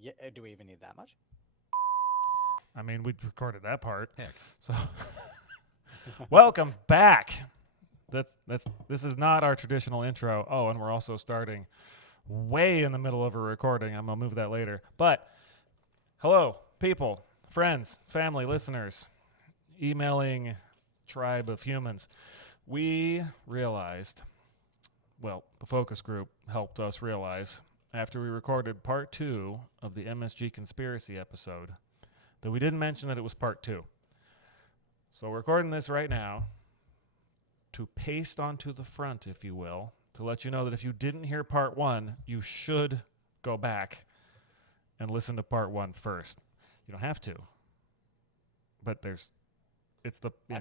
Yeah, do we even need that much? I mean, we recorded that part. Heck. So, welcome back. This is not our traditional intro. Oh, and we're also starting way in the middle of a recording. I'm gonna move that later. But hello, people, friends, family, listeners, emailing tribe of humans. We realized, well, the focus group helped us realize after we recorded part 2 of the MSG conspiracy episode that we didn't mention that it was part 2. So we're recording this right now to paste onto the front, if you will, to let you know that if you didn't hear part 1, you should go back and listen to part 1 first. You don't have to, but that's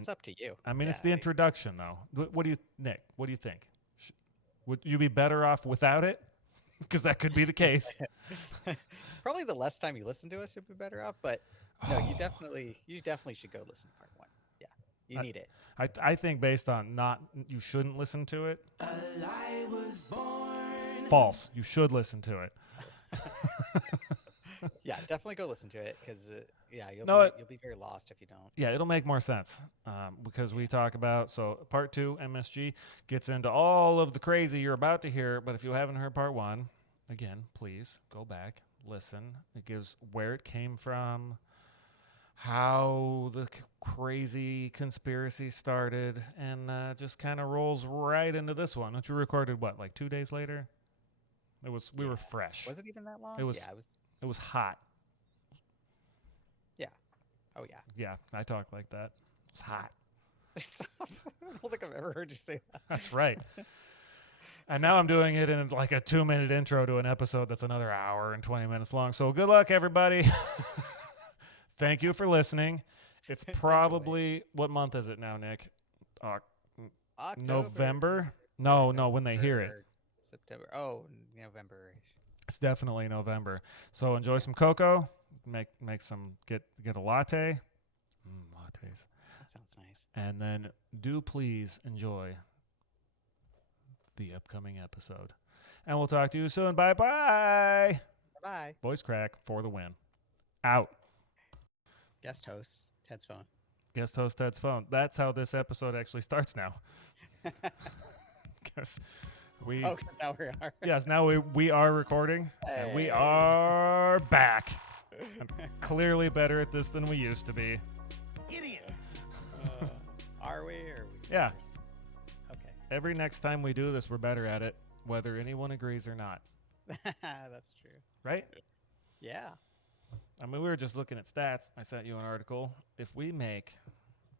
up to you. I mean, Yeah, it's the introduction, though. What do you, Nick? What do you think? Would you be better off without it? Because that could be the case. Probably the less time you listen to us, you'll be better off. But no, you definitely should go listen to part 1. Yeah, you need it. I think based on you shouldn't listen to it. A lie was born. False. You should listen to it. Yeah, definitely go listen to it because you'll be very lost if you don't. Yeah, it'll make more sense because we talk about, so part 2, MSG, gets into all of the crazy you're about to hear, but if you haven't heard part 1, again, please go back, listen. It gives where it came from, how the crazy conspiracy started, and just kind of rolls right into this one, which we recorded, like 2 days later? We were fresh. Was it even that long? It was. Yeah, It was hot. Yeah. Oh, yeah. Yeah, I talk like that. It's hot. I don't think I've ever heard you say that. That's right. And now I'm doing it in like a 2-minute intro to an episode that's another hour and 20 minutes long. So good luck, everybody. Thank you for listening. It's probably, what month is it now, Nick? October. November? No, when they hear it. September. Oh, November. It's definitely November. So enjoy some cocoa. Make some get a latte. Lattes. That sounds nice. And then do please enjoy the upcoming episode. And we'll talk to you soon. Bye-bye. Bye. Voice crack for the win. Out. Guest host, Ted's phone. Guest host Ted's phone. That's how this episode actually starts now. Because because now we are. Yes, now we are recording. Hey. And we are back. I'm clearly better at this than we used to be. Idiot. Are we? Or we? Yeah. Okay. Every next time we do this, we're better at it, whether anyone agrees or not. That's true. Right? Yeah. I mean, we were just looking at stats. I sent you an article. If we make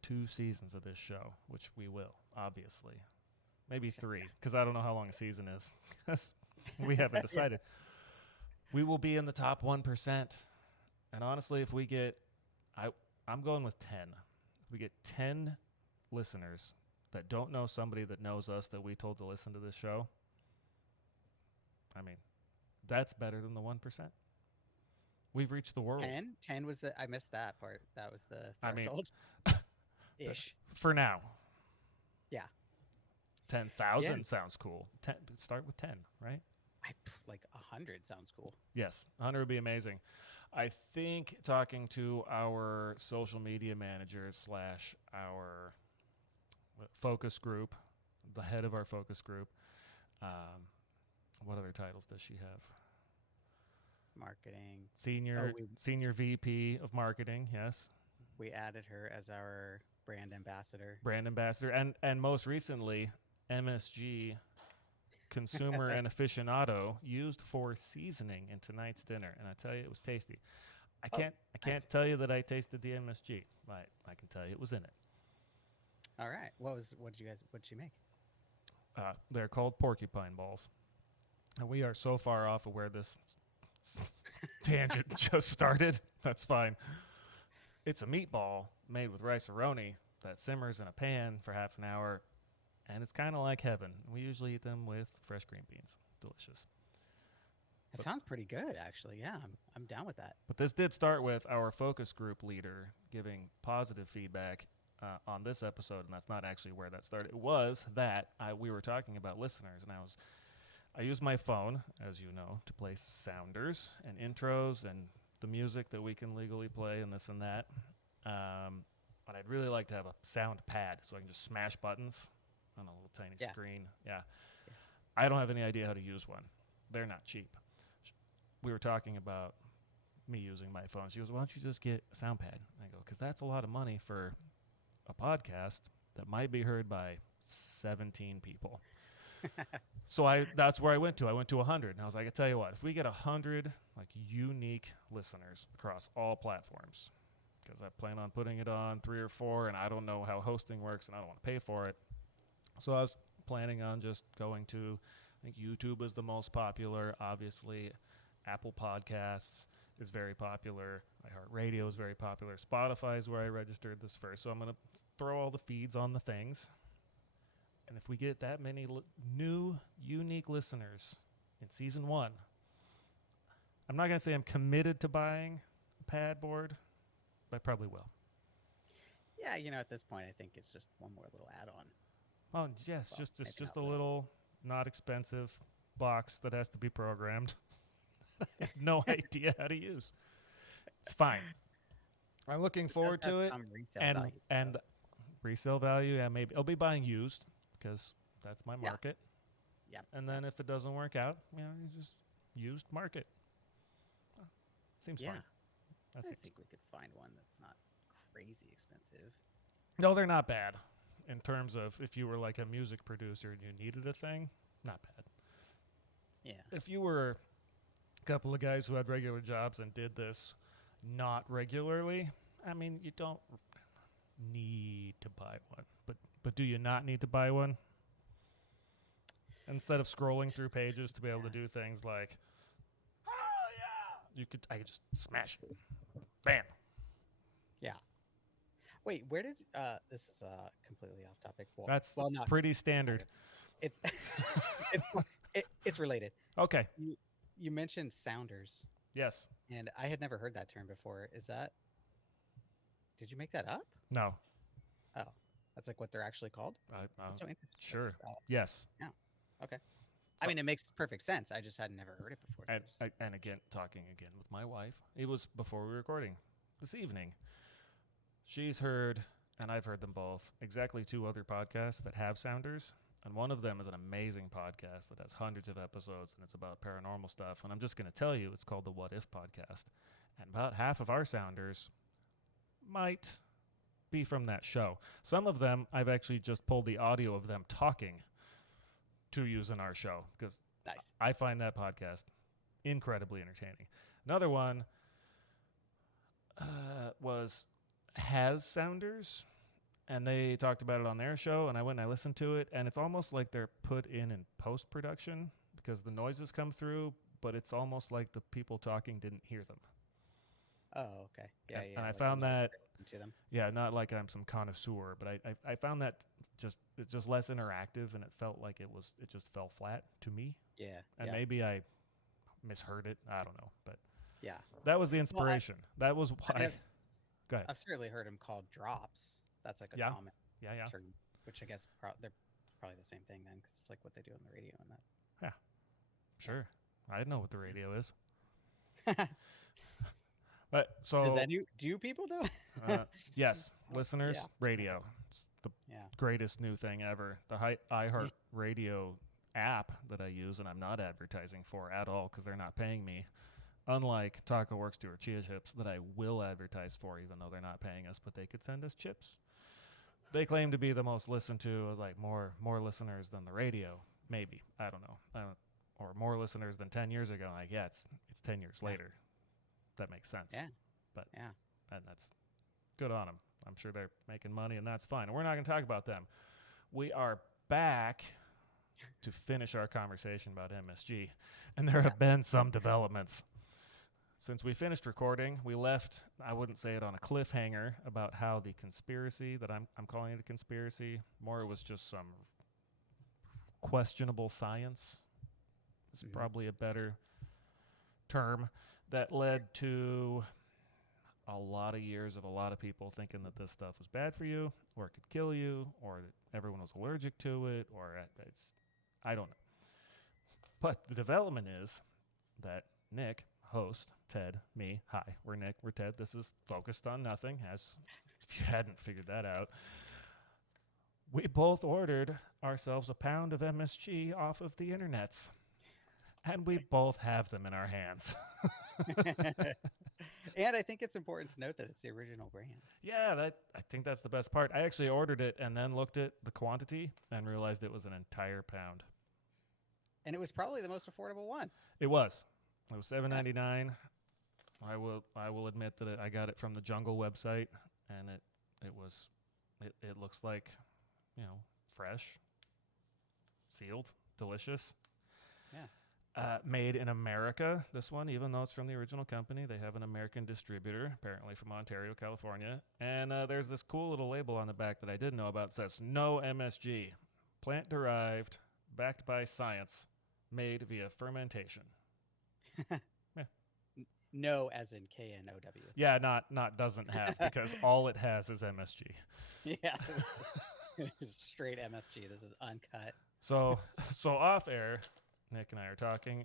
2 seasons of this show, which we will, obviously, maybe 3, because I don't know how long a season is. We haven't decided. We will be in the top 1%. And honestly, if we get, I'm going with 10. If we get 10 listeners that don't know somebody that knows us that we told to listen to this show, I mean, that's better than the 1%. We've reached the world. 10 was I missed that part. That was the threshold. Ish. For now. Yeah. 10,000 sounds cool. Start with 10, right? Like 100 sounds cool. Yes, 100 would be amazing. I think talking to our social media managers / our focus group, the head of our focus group, what other titles does she have? Marketing. Senior VP of marketing, yes. We added her as our brand ambassador. And most recently, MSG consumer and aficionado used for seasoning in tonight's dinner, and I tell you, it was tasty. I can't tell you that I tasted the MSG, but I can tell you it was in it. All right. What did you make? They're called porcupine balls, and we are so far off of where this tangent just started. That's fine. It's a meatball made with rice-a-roni that simmers in a pan for half an hour. And it's kind of like heaven. We usually eat them with fresh green beans. Delicious. That sounds pretty good, actually. Yeah, I'm down with that. But this did start with our focus group leader giving positive feedback on this episode, and that's not actually where that started. It was that we were talking about listeners, and I use my phone, as you know, to play sounders and intros and the music that we can legally play and this and that. But I'd really like to have a sound pad so I can just smash buttons on a little tiny screen. Yeah. I don't have any idea how to use one. They're not cheap. We were talking about me using my phone. She goes, why don't you just get a sound pad? I go, because that's a lot of money for a podcast that might be heard by 17 people. So that's where I went to. I went to 100. And I was like, I tell you what, if we get 100 like unique listeners across all platforms, because I plan on putting it on 3 or 4, and I don't know how hosting works, and I don't want to pay for it. So I was planning on just going to, I think YouTube is the most popular, obviously. Apple Podcasts is very popular. iHeartRadio is very popular. Spotify is where I registered this first. So I'm going to throw all the feeds on the things. And if we get that many new, unique listeners in season 1, I'm not going to say I'm committed to buying a pad board, but I probably will. Yeah, at this point, I think it's just one more little add-on. Oh, yes, Well, just a little not expensive box that has to be programmed. I have no idea how to use. It's fine. I'm looking forward to it. And resale value, yeah, maybe. I'll be buying used because that's my market. Yeah. And then if it doesn't work out, you just used market. Seems fine. I think we could find one that's not crazy expensive. No, they're not bad. In terms of if you were like a music producer and you needed a thing, not bad. Yeah. If you were a couple of guys who had regular jobs and did this not regularly, I mean, you don't need to buy one. But do you not need to buy one? Instead of scrolling through pages to be able to do things like, I could just smash it. Bam. Yeah. Wait, where did this is completely off topic. That's not pretty standard. It's it's related. Okay. You mentioned sounders. Yes. And I had never heard that term before. Did you make that up? No. Oh, that's like what they're actually called? That's so interesting. Sure. Yes. Yeah. Okay. I mean, it makes perfect sense. I just had never heard it before. And again, talking again with my wife, it was before we were recording this evening. She's heard, and I've heard them both, exactly 2 other podcasts that have sounders. And one of them is an amazing podcast that has hundreds of episodes, and it's about paranormal stuff. And I'm just going to tell you, it's called the What If Podcast. And about half of our sounders might be from that show. Some of them, I've actually just pulled the audio of them talking to use in our show, because nice. I find that podcast incredibly entertaining. Another one has sounders, and they talked about it on their show, and I went and I listened to it, and it's almost like they're put in post-production because the noises come through, but it's almost like the people talking didn't hear them. Oh, okay. Yeah, And I found that, not like I'm some connoisseur, but I found that it's just less interactive, and it felt like it just fell flat to me. Yeah. And maybe I misheard it. I don't know, but yeah, that was the inspiration. That was why. Go ahead. I've certainly heard them called drops. That's like a common term, which I guess they're probably the same thing then, because it's like what they do on the radio and that. Yeah, sure. I know what the radio is. But so is that new? Do people know? Yes, listeners, radio. It's the greatest new thing ever. The iHeart Radio app that I use, and I'm not advertising for at all because they're not paying me. Unlike Taco Works or Chia Chips that I will advertise for, even though they're not paying us, but they could send us chips. They claim to be the most listened to. I was like, more listeners than the radio, maybe. I don't know. Or more listeners than 10 years ago. Like, it's 10 years later. That makes sense. Yeah. But and that's good on them. I'm sure they're making money, and that's fine. And we're not going to talk about them. We are back to finish our conversation about MSG, and there have been some developments. Since we finished recording, we left, I wouldn't say it on a cliffhanger, about how the conspiracy, that I'm calling it a conspiracy, more it was just some questionable science, is probably a better term, that led to a lot of years of a lot of people thinking that this stuff was bad for you, or it could kill you, or that everyone was allergic to it, or I don't know. But the development is that Nick, host, Ted, me, hi, we're Nick, we're Ted. This is focused on nothing, as if you hadn't figured that out. We both ordered ourselves a pound of MSG off of the internets. And we both have them in our hands. And I think it's important to note that it's the original brand. Yeah, I think that's the best part. I actually ordered it and then looked at the quantity and realized it was an entire pound. And it was probably the most affordable one. It was $7.99. I will admit that I got it from the Jungle website, and it looks like, fresh, sealed, delicious. Yeah. Made in America, this one, even though it's from the original company. They have an American distributor, apparently from Ontario, California. And there's this cool little label on the back that I didn't know about. It says, no MSG, plant-derived, backed by science, made via fermentation. No, as in KNOW. Yeah, not doesn't have, because all it has is MSG. Yeah. Straight MSG. This is uncut. So off air, Nick and I are talking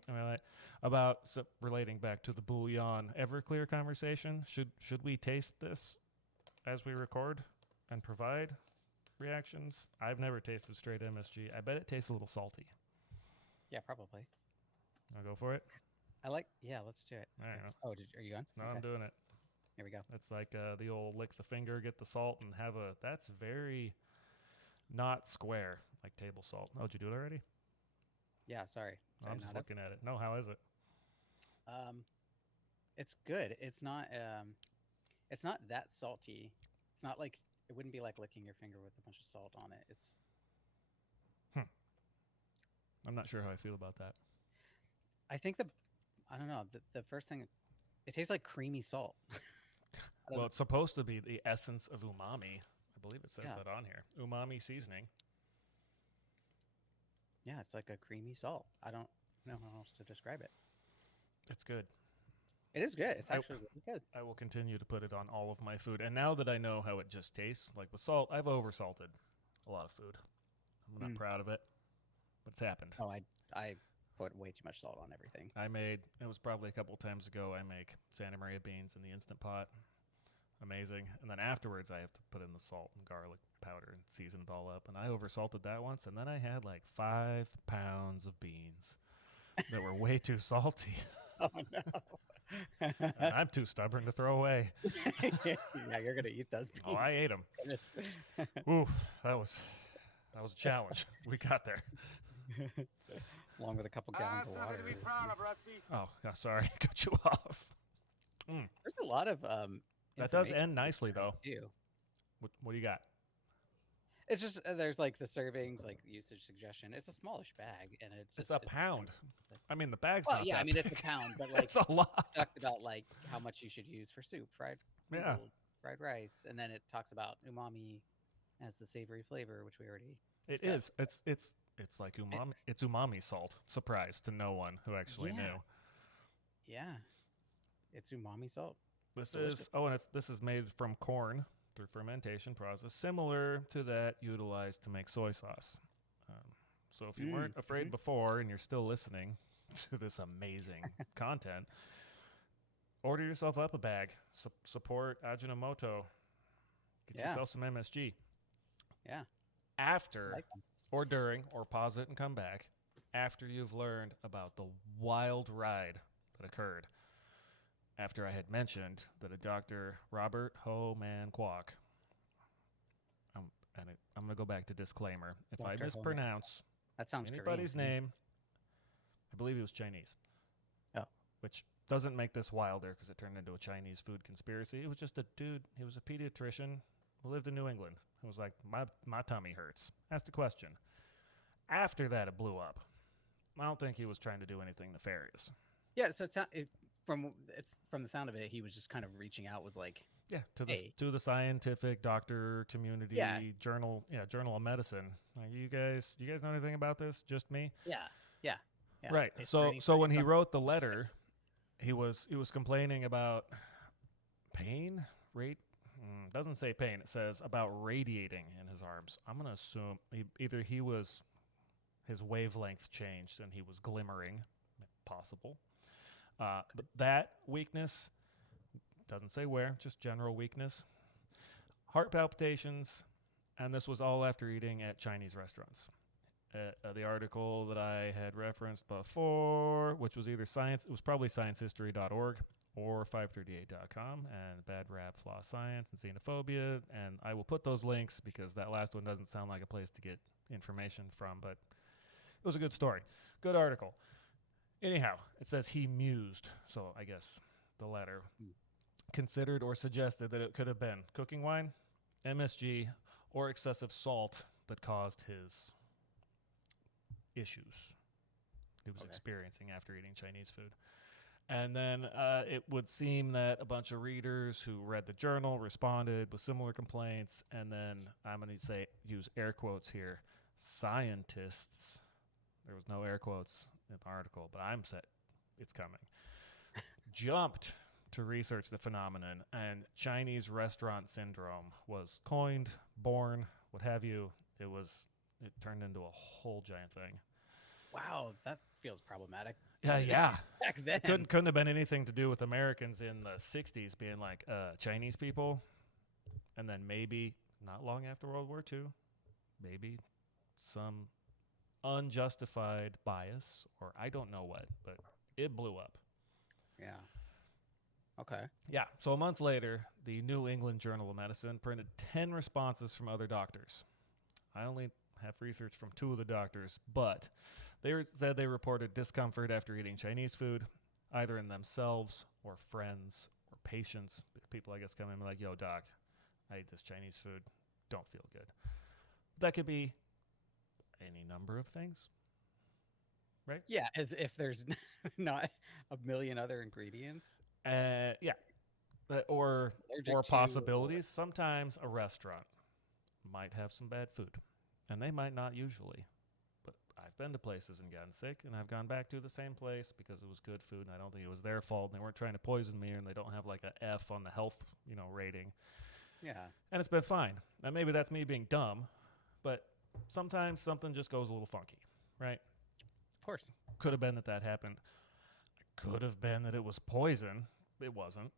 about relating back to the bouillon Everclear conversation. Should we taste this as we record and provide reactions? I've never tasted straight MSG. I bet it tastes a little salty. Yeah, probably. I'll go for it. Let's do it. All right. Oh, are you on? No, Okay. I'm doing it. Here we go. It's like the old lick the finger, get the salt, and have a. That's very not square, like table salt. Oh, did you do it already? Yeah, sorry. I'm just looking at it. No, how is it? It's good. It's not that salty. It's not like, it wouldn't be like licking your finger with a bunch of salt on it. It's I'm not sure how I feel about that. I think I don't know, the first thing, it tastes like creamy salt. Well, it's supposed to be the essence of umami. I believe it says Yeah. that on here. Umami seasoning. Yeah, it's like a creamy salt. I don't know how else to describe it. It's good. It is good. It's I- actually really good. I will continue to put it on all of my food. And now that I know how it just tastes, like with salt, I've oversalted a lot of food. I'm not proud of it, but it's happened. Oh, I put way too much salt on everything. It was probably a couple times ago, I make Santa Maria beans in the Instant Pot. Amazing. And then afterwards, I have to put in the salt and garlic powder and season it all up. And I oversalted that once, and then I had like 5 pounds of beans that were way too salty. Oh, no. And I'm too stubborn to throw away. Yeah, you're going to eat those beans. Oh, I ate them. Oof, that was a challenge. We got there. Along with a couple gallons of water. Oh, sorry, cut you off. There's a lot of That does information end nicely, though. too. What do you got? It's just there's like the servings, like usage suggestion. It's a smallish bag, and It's a pound. I mean, the bag's Well, not yeah, that I mean it's a big. pound, but like It's a lot. talked about like how much you should use for soup, fried Yeah. noodles, fried rice, and then it talks about umami as the savory flavor, which we already It discussed. is. It's like umami. It's umami salt. Surprise to no one who actually Yeah. knew. Yeah, it's umami salt. This Delicious. is this is made from corn through fermentation process, similar to that utilized to make soy sauce. So if you weren't afraid before and you're still listening to this amazing content, order yourself up a bag. Support Ajinomoto. Get Yeah. yourself some MSG. Yeah, After I like them. or during, or pause it and come back, after you've learned about the wild ride that occurred after I had mentioned that a Dr. Robert Ho-Man Kwok, I'm going to go back to disclaimer. If I Dr. Ho-Man mispronounce That sounds anybody's Korean. name, I believe he was Chinese. Oh. Which doesn't make this wilder because it turned into a Chinese food conspiracy. It was just a dude. He was a pediatrician who lived in New England. It was like, my tummy hurts. Asked a question. After that, it blew up. I don't think he was trying to do anything nefarious. Yeah, so from the sound of it, he was just kind of reaching out. Was like, Yeah, Hey. to the scientific doctor community, Yeah. journal of medicine. Like, you guys know anything about this? Just me? yeah. Right. It's So raining when he from- wrote the letter, he was complaining about pain, doesn't say pain. It says about radiating in his arms. I'm going to assume either he was his wavelength changed and he was glimmering. Possible. But that weakness, doesn't say where, just general weakness. Heart palpitations, and this was all after eating at Chinese restaurants. The article that I had referenced before, which was either it was probably sciencehistory.org or 538.com, and Bad Rap, Flaw Science, and Xenophobia. And I will put those links because that last one doesn't sound like a place to get information from, but it was a good story. Good article. Anyhow, it says he mused, so I guess the latter. Considered or suggested that it could have been cooking wine, MSG, or excessive salt that caused his issues he was experiencing after eating Chinese food. And then it would seem that a bunch of readers who read the journal responded with similar complaints. And then I'm going to use air quotes here, scientists, there was no air quotes in the article, but I'm set, it's coming, jumped to research the phenomenon. And Chinese restaurant syndrome was coined, born, what have you. It turned into a whole giant thing. Wow, that feels problematic. Yeah. Back then. It couldn't have been anything to do with Americans in the 60s being like Chinese people. And then maybe not long after World War II, maybe some unjustified bias or I don't know what, but it blew up. Yeah. Okay. Yeah. So a month later, the New England Journal of Medicine printed 10 responses from other doctors. I only have research from 2 of the doctors, but they said they reported discomfort after eating Chinese food, either in themselves or friends or patients. People, I guess, come in and be like, yo, doc, I ate this Chinese food. Don't feel good. That could be any number of things, right? Yeah, as if there's not a million other ingredients. Yeah. Or Allergic to, possibilities. Sometimes a restaurant might have some bad food, and they might not usually. But I've been to places and gotten sick, and I've gone back to the same place because it was good food, and I don't think it was their fault. And they weren't trying to poison me, and they don't have like a F on the health, rating. Yeah. And it's been fine. Now maybe that's me being dumb, but sometimes something just goes a little funky, right? Of course. Could have been that happened. Could have been that it was poison. It wasn't.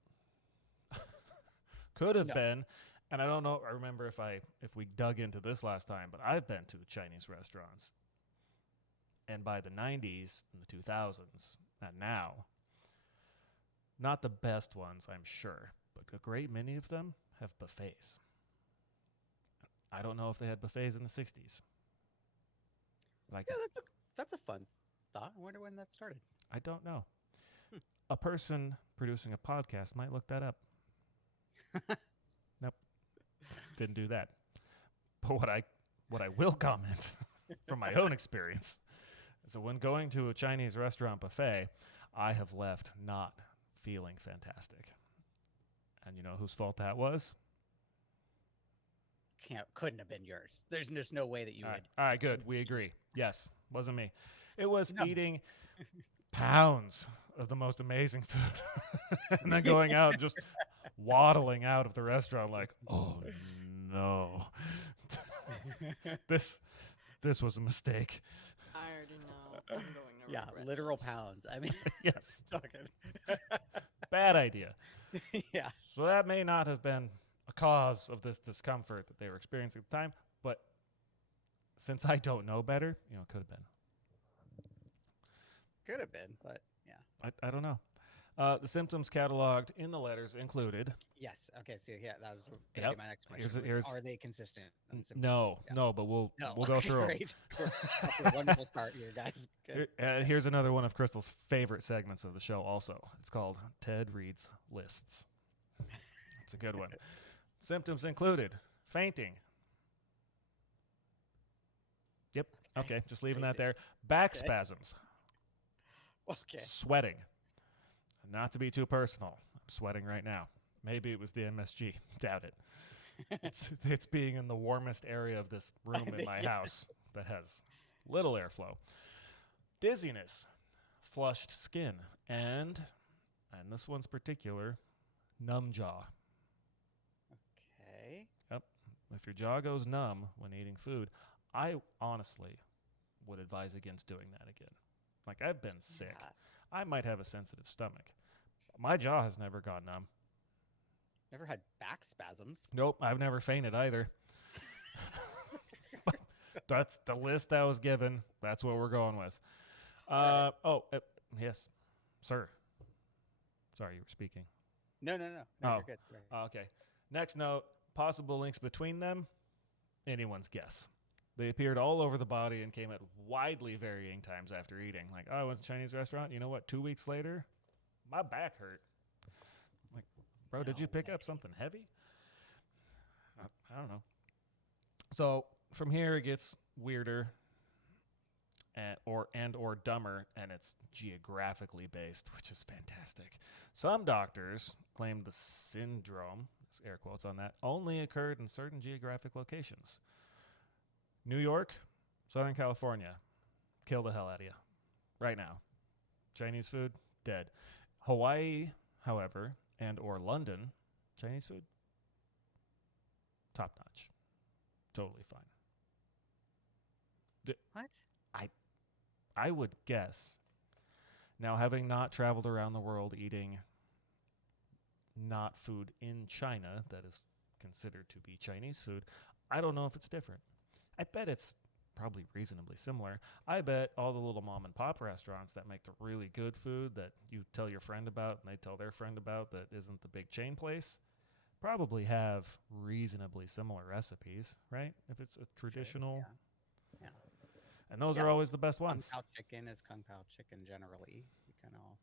Could have been. And I don't know. I remember if we dug into this last time, but I've been to Chinese restaurants. And by the 90s and the 2000s, and now, not the best ones, I'm sure, but a great many of them have buffets. I don't know if they had buffets in the 60s. Like, Yeah, that's a fun thought. I wonder when that started. I don't know. A person producing a podcast might look that up. Nope. Didn't do that. But what I will comment from my own experience is that when going to a Chinese restaurant buffet, I have left not feeling fantastic. And you know whose fault that was? Couldn't have been yours. There's just no way that you would. All right, good. We agree. Yes, wasn't me. It was eating pounds of the most amazing food and then going out and just waddling out of the restaurant like, oh no, this was a mistake. I already know. I'm going to Yeah, regret literal this. pounds. I mean, Yes, talking. bad idea. Yeah. So that may not have been a cause of this discomfort that they were experiencing at the time, but since I don't know better, it could have been. Could have been, but yeah. I don't know. The symptoms cataloged in the letters included. Yes. Okay. So yeah, that was Yep. my next Here's- question. here's- Are they consistent? on symptoms? No, Yeah. no, but we'll No. go Okay, through 'em. Great. Off to a wonderful start here, guys. Good. Here's another one of Crystal's favorite segments of the show also. It's called Ted Reads Lists. It's a good one. Symptoms included fainting. Yep. Okay, just leaving that there. Back Okay. spasms. Okay. Sweating. Not to be too personal. I'm sweating right now. Maybe it was the MSG. Doubt it. It's being in the warmest area of this room in my house that has little airflow. Dizziness, flushed skin, and this one's particular, numb jaw. Okay. Yep. If your jaw goes numb when eating food, I honestly would advise against doing that again. Like, I've been sick. Yeah. I might have a sensitive stomach. My jaw has never gone numb. Never had back spasms. Nope, I've never fainted either. That's the list I was given. That's what we're going with. Right. Yes, sir. Sorry, you were speaking. No, Oh. you're good. Right. Okay. Next note, possible links between them, anyone's guess. They appeared all over the body and came at widely varying times after eating. Like, oh, I went to a Chinese restaurant. You know what? 2 weeks later, my back hurt. Like, bro, did you pick up something heavy? I don't know. So from here, it gets weirder or dumber, and it's geographically based, which is fantastic. Some doctors claim the syndrome, air quotes on that, only occurred in certain geographic locations. New York, Southern California, kill the hell out of you right now. Chinese food, dead. Hawaii, however, and or London, Chinese food, top notch. Totally fine. What? I would guess, now having not traveled around the world eating not food in China that is considered to be Chinese food, I don't know if it's different. I bet it's probably reasonably similar. I bet all the little mom and pop restaurants that make the really good food that you tell your friend about and they tell their friend about that isn't the big chain place probably have reasonably similar recipes, right? If it's a traditional. Yeah. And those Yeah. are always the best Kung ones. Pao chicken is Kung Pao chicken generally. We kind of all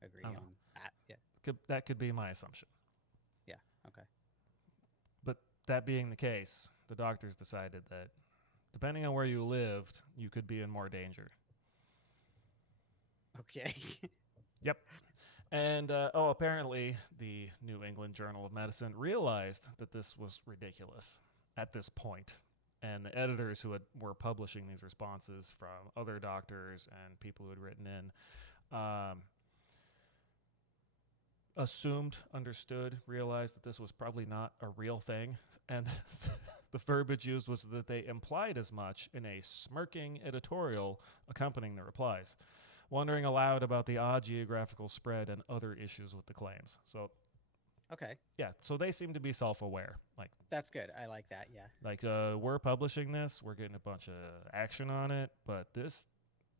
agree I don't on that. Yeah. That could be my assumption. Yeah. Okay. But that being the case, the doctors decided that depending on where you lived, you could be in more danger. Okay. Yep. And, apparently the New England Journal of Medicine realized that this was ridiculous at this point. And the editors who were publishing these responses from other doctors and people who had written in understood, realized that this was probably not a real thing. And the verbiage used was that they implied as much in a smirking editorial accompanying the replies, wondering aloud about the odd geographical spread and other issues with the claims. So, Okay. yeah, so they seem to be self-aware. That's good. I like that. Yeah. We're publishing this, we're getting a bunch of action on it, but this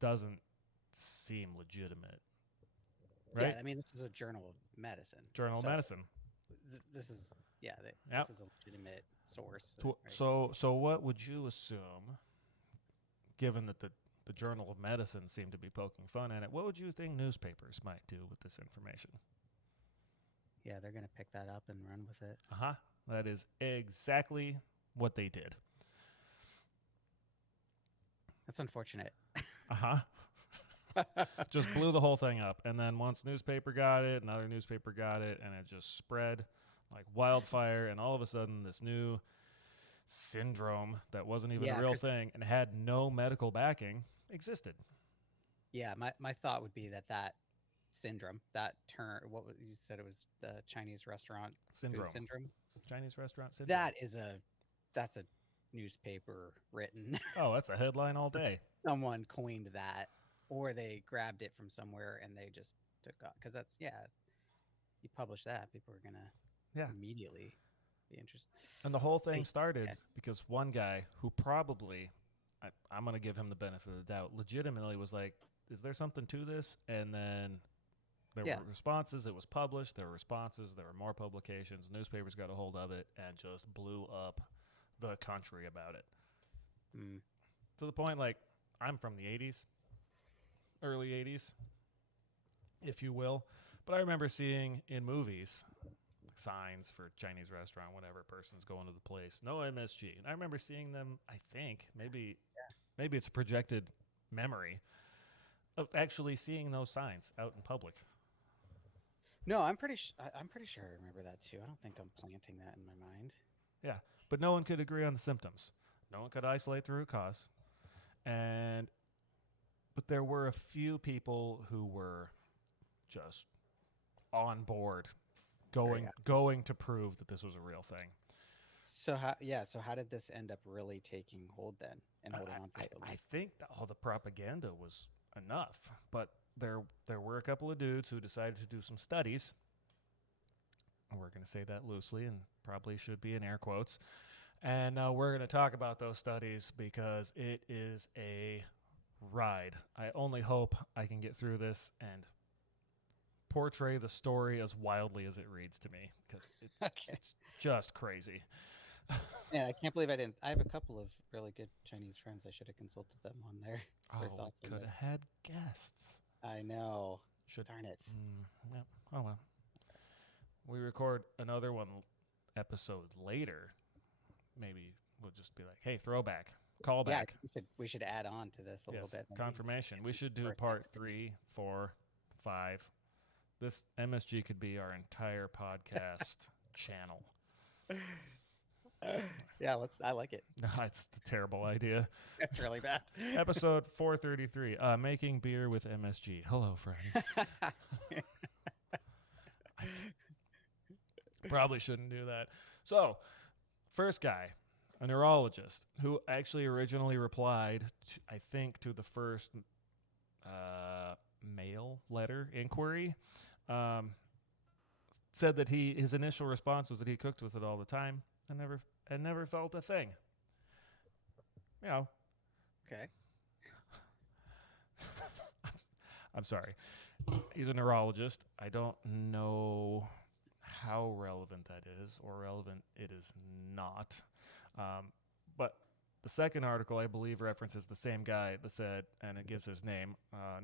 doesn't seem legitimate, right? Yeah. I mean, this is a journal of medicine. Journal of So Medicine. This is Yep. this is a legitimate source. So, right? so what would you assume, given that the Journal of Medicine seemed to be poking fun at it, what would you think newspapers might do with this information? Yeah, they're gonna pick that up and run with it. Uh-huh. That is exactly what they did. That's unfortunate. Uh-huh. Just blew the whole thing up. And then once newspaper got it, another newspaper got it, and it just spread like wildfire. And all of a sudden, this new syndrome that wasn't even a real thing and had no medical backing existed. Yeah, my thought would be that syndrome, that term, you said it was the Chinese restaurant Syndrome. food syndrome. Chinese restaurant syndrome. That's a newspaper written. Oh, that's a headline all day. Someone coined that, or they grabbed it from somewhere and they just took off. Because you publish that, people are gonna immediately be interested. And the whole thing started because one guy who probably, I'm going to give him the benefit of the doubt, legitimately was like, is there something to this? And then there were responses. It was published. There were responses. There were more publications. Newspapers got a hold of it and just blew up the country about it. Mm. To the point, like, I'm from the 80s, early 80s, if you will. But I remember seeing in movies signs for Chinese restaurant, whatever, person's going to the place, no MSG. And I remember seeing them, I think, maybe it's a projected memory of actually seeing those signs out in public. No, I'm pretty sure I remember that too. I don't think I'm planting that in my mind. Yeah, but no one could agree on the symptoms. No one could isolate the root cause. But there were a few people who were just on board going to prove that this was a real thing. So how did this end up really taking hold then and holding on for so long? I think that all the propaganda was enough, but there were a couple of dudes who decided to do some studies. And we're going to say that loosely and probably should be in air quotes. And we're going to talk about those studies because it is a ride. I only hope I can get through this and portray the story as wildly as it reads to me because it's just crazy. Yeah, I can't believe I didn't. I have a couple of really good Chinese friends. I should have consulted them on their thoughts on could this. have had guests. I know. Darn it. Yeah. Oh well. We record another one episode later. Maybe we'll just be like, "Hey, throwback, callback." Yeah, we should add on to this a little bit. Confirmation. We should do part 3, 4, 5. This MSG could be our entire podcast channel. Yeah, I like it. No, it's a terrible idea. That's really bad. Episode 433, making beer with MSG. Hello, friends. Probably shouldn't do that. So, first guy, a neurologist, who actually originally replied, I think, to the first mail letter inquiry, said that his initial response was that he cooked with it all the time and never felt a thing. You know. Okay. I'm sorry. He's a neurologist. I don't know how relevant that is or relevant it is not. But the second article, I believe, references the same guy that said, and it gives his name,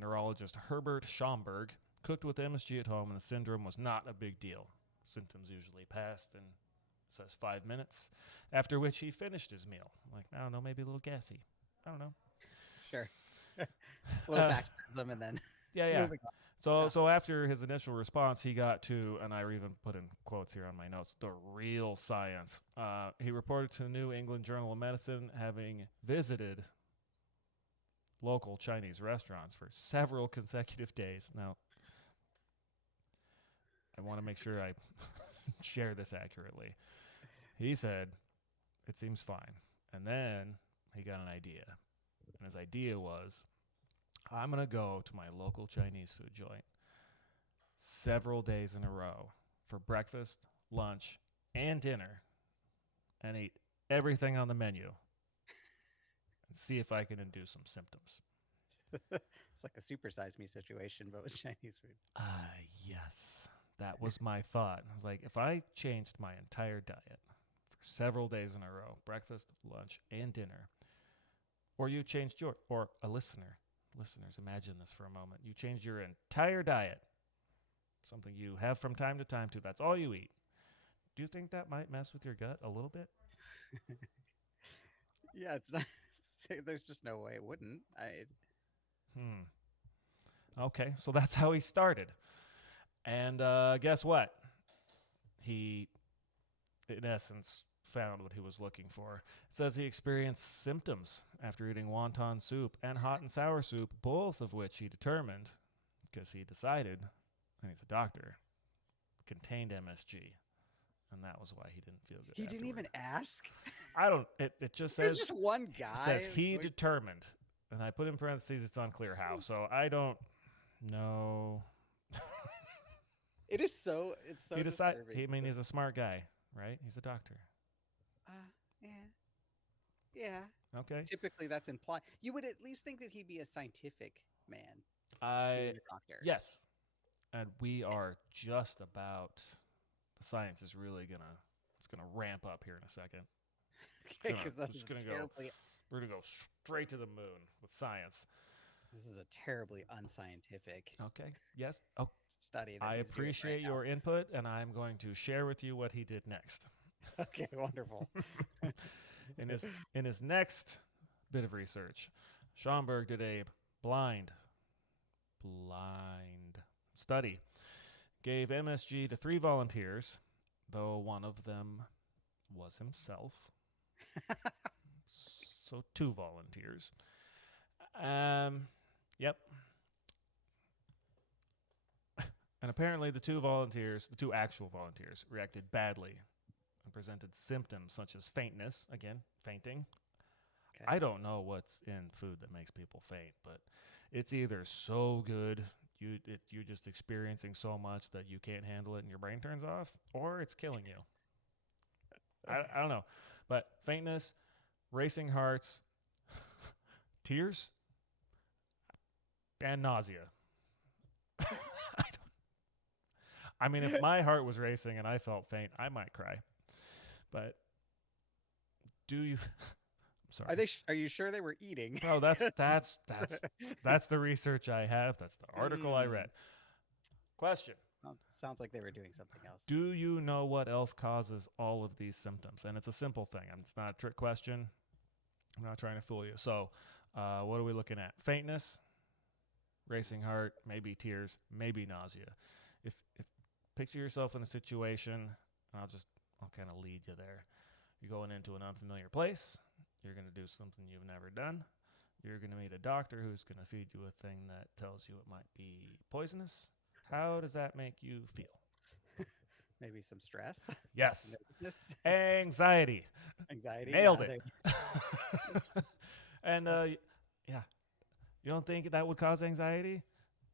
neurologist Herbert Schomburg, cooked with MSG at home and the syndrome was not a big deal. Symptoms usually passed in, says 5 minutes, after which he finished his meal. Like, I don't know, maybe a little gassy. I don't know. Sure. A little backspasm and then. Yeah. So after his initial response, he got to, and I even put in quotes here on my notes, the real science. He reported to the New England Journal of Medicine having visited local Chinese restaurants for several consecutive days. Now, I want to make sure I share this accurately. He said, it seems fine. And then he got an idea. And his idea was, I'm going to go to my local Chinese food joint several days in a row for breakfast, lunch, and dinner and eat everything on the menu and see if I can induce some symptoms. It's like a supersize me situation, but with Chinese food. Yes. That was my thought. I was like, if I changed my entire diet for several days in a row, breakfast, lunch, and dinner, or you changed or a listeners, imagine this for a moment. You changed your entire diet, something you have from time to time too. That's all you eat. Do you think that might mess with your gut a little bit? Yeah, it's not. There's just no way it wouldn't. Okay, so that's how he started. And guess what? He, in essence, found what he was looking for. It says he experienced symptoms after eating wonton soup and hot and sour soup, both of which he determined, because he decided, and he's a doctor, contained MSG. And that was why he didn't feel good. He didn't even ask? I don't, it just says. There's just one guy. It says he determined. And I put in parentheses, it's unclear how. So I don't know. It's so disturbing. He's a smart guy, right? He's a doctor. Yeah. Okay. Typically, that's implied. You would at least think that he'd be a scientific man. A doctor. Yes. And we are just about. The science is really gonna ramp up here in a second. Okay, because we're gonna go straight to the moon with science. This is a terribly unscientific. Okay. Yes. Oh. Study. I appreciate your input, and I'm going to share with you what he did next. Okay, wonderful. in his next bit of research, Schomburg did a blind study. Gave MSG to 3 volunteers, though one of them was himself. So 2 volunteers. Yep. And apparently the 2 actual volunteers, reacted badly and presented symptoms such as faintness, again, fainting. Okay. I don't know what's in food that makes people faint, but it's either so good you're just experiencing so much that you can't handle it and your brain turns off, or it's killing you. I don't know. But faintness, racing hearts, tears, and nausea. I mean, if my heart was racing and I felt faint, I might cry. But do you? I'm sorry. Are you sure they were eating? No, that's the research I have. That's the article I read. Question. Well, sounds like they were doing something else. Do you know what else causes all of these symptoms? And it's a simple thing. It's not a trick question. I'm not trying to fool you. So, what are we looking at? Faintness, racing heart, maybe tears, maybe nausea. If picture yourself in a situation, and I'll kind of lead you there. You're going into an unfamiliar place. You're going to do something you've never done. You're going to meet a doctor who's going to feed you a thing that tells you it might be poisonous. How does that make you feel? Maybe some stress. Yes. Anxiety. Anxiety. Nailed it. And yeah, you don't think that would cause anxiety?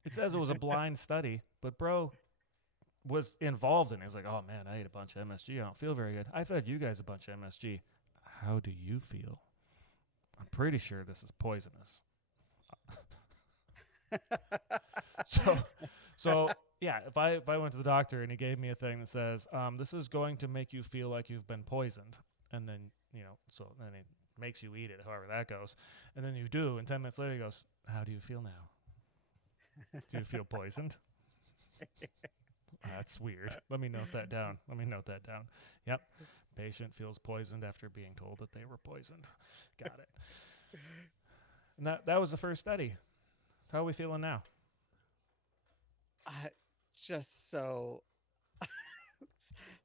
It says it was a blind study, but bro was involved in it. He was like, oh man, I ate a bunch of MSG. I don't feel very good. I fed you guys a bunch of MSG. How do you feel? I'm pretty sure this is poisonous. So yeah, if I went to the doctor and he gave me a thing that says, this is going to make you feel like you've been poisoned, and then, so then it makes you eat it, however that goes, and then you do, and 10 minutes later he goes, how do you feel now? Do you feel poisoned? That's weird. Let me note that down. Yep. Patient feels poisoned after being told that they were poisoned. Got it. And that was the first study. So how are we feeling now? Just so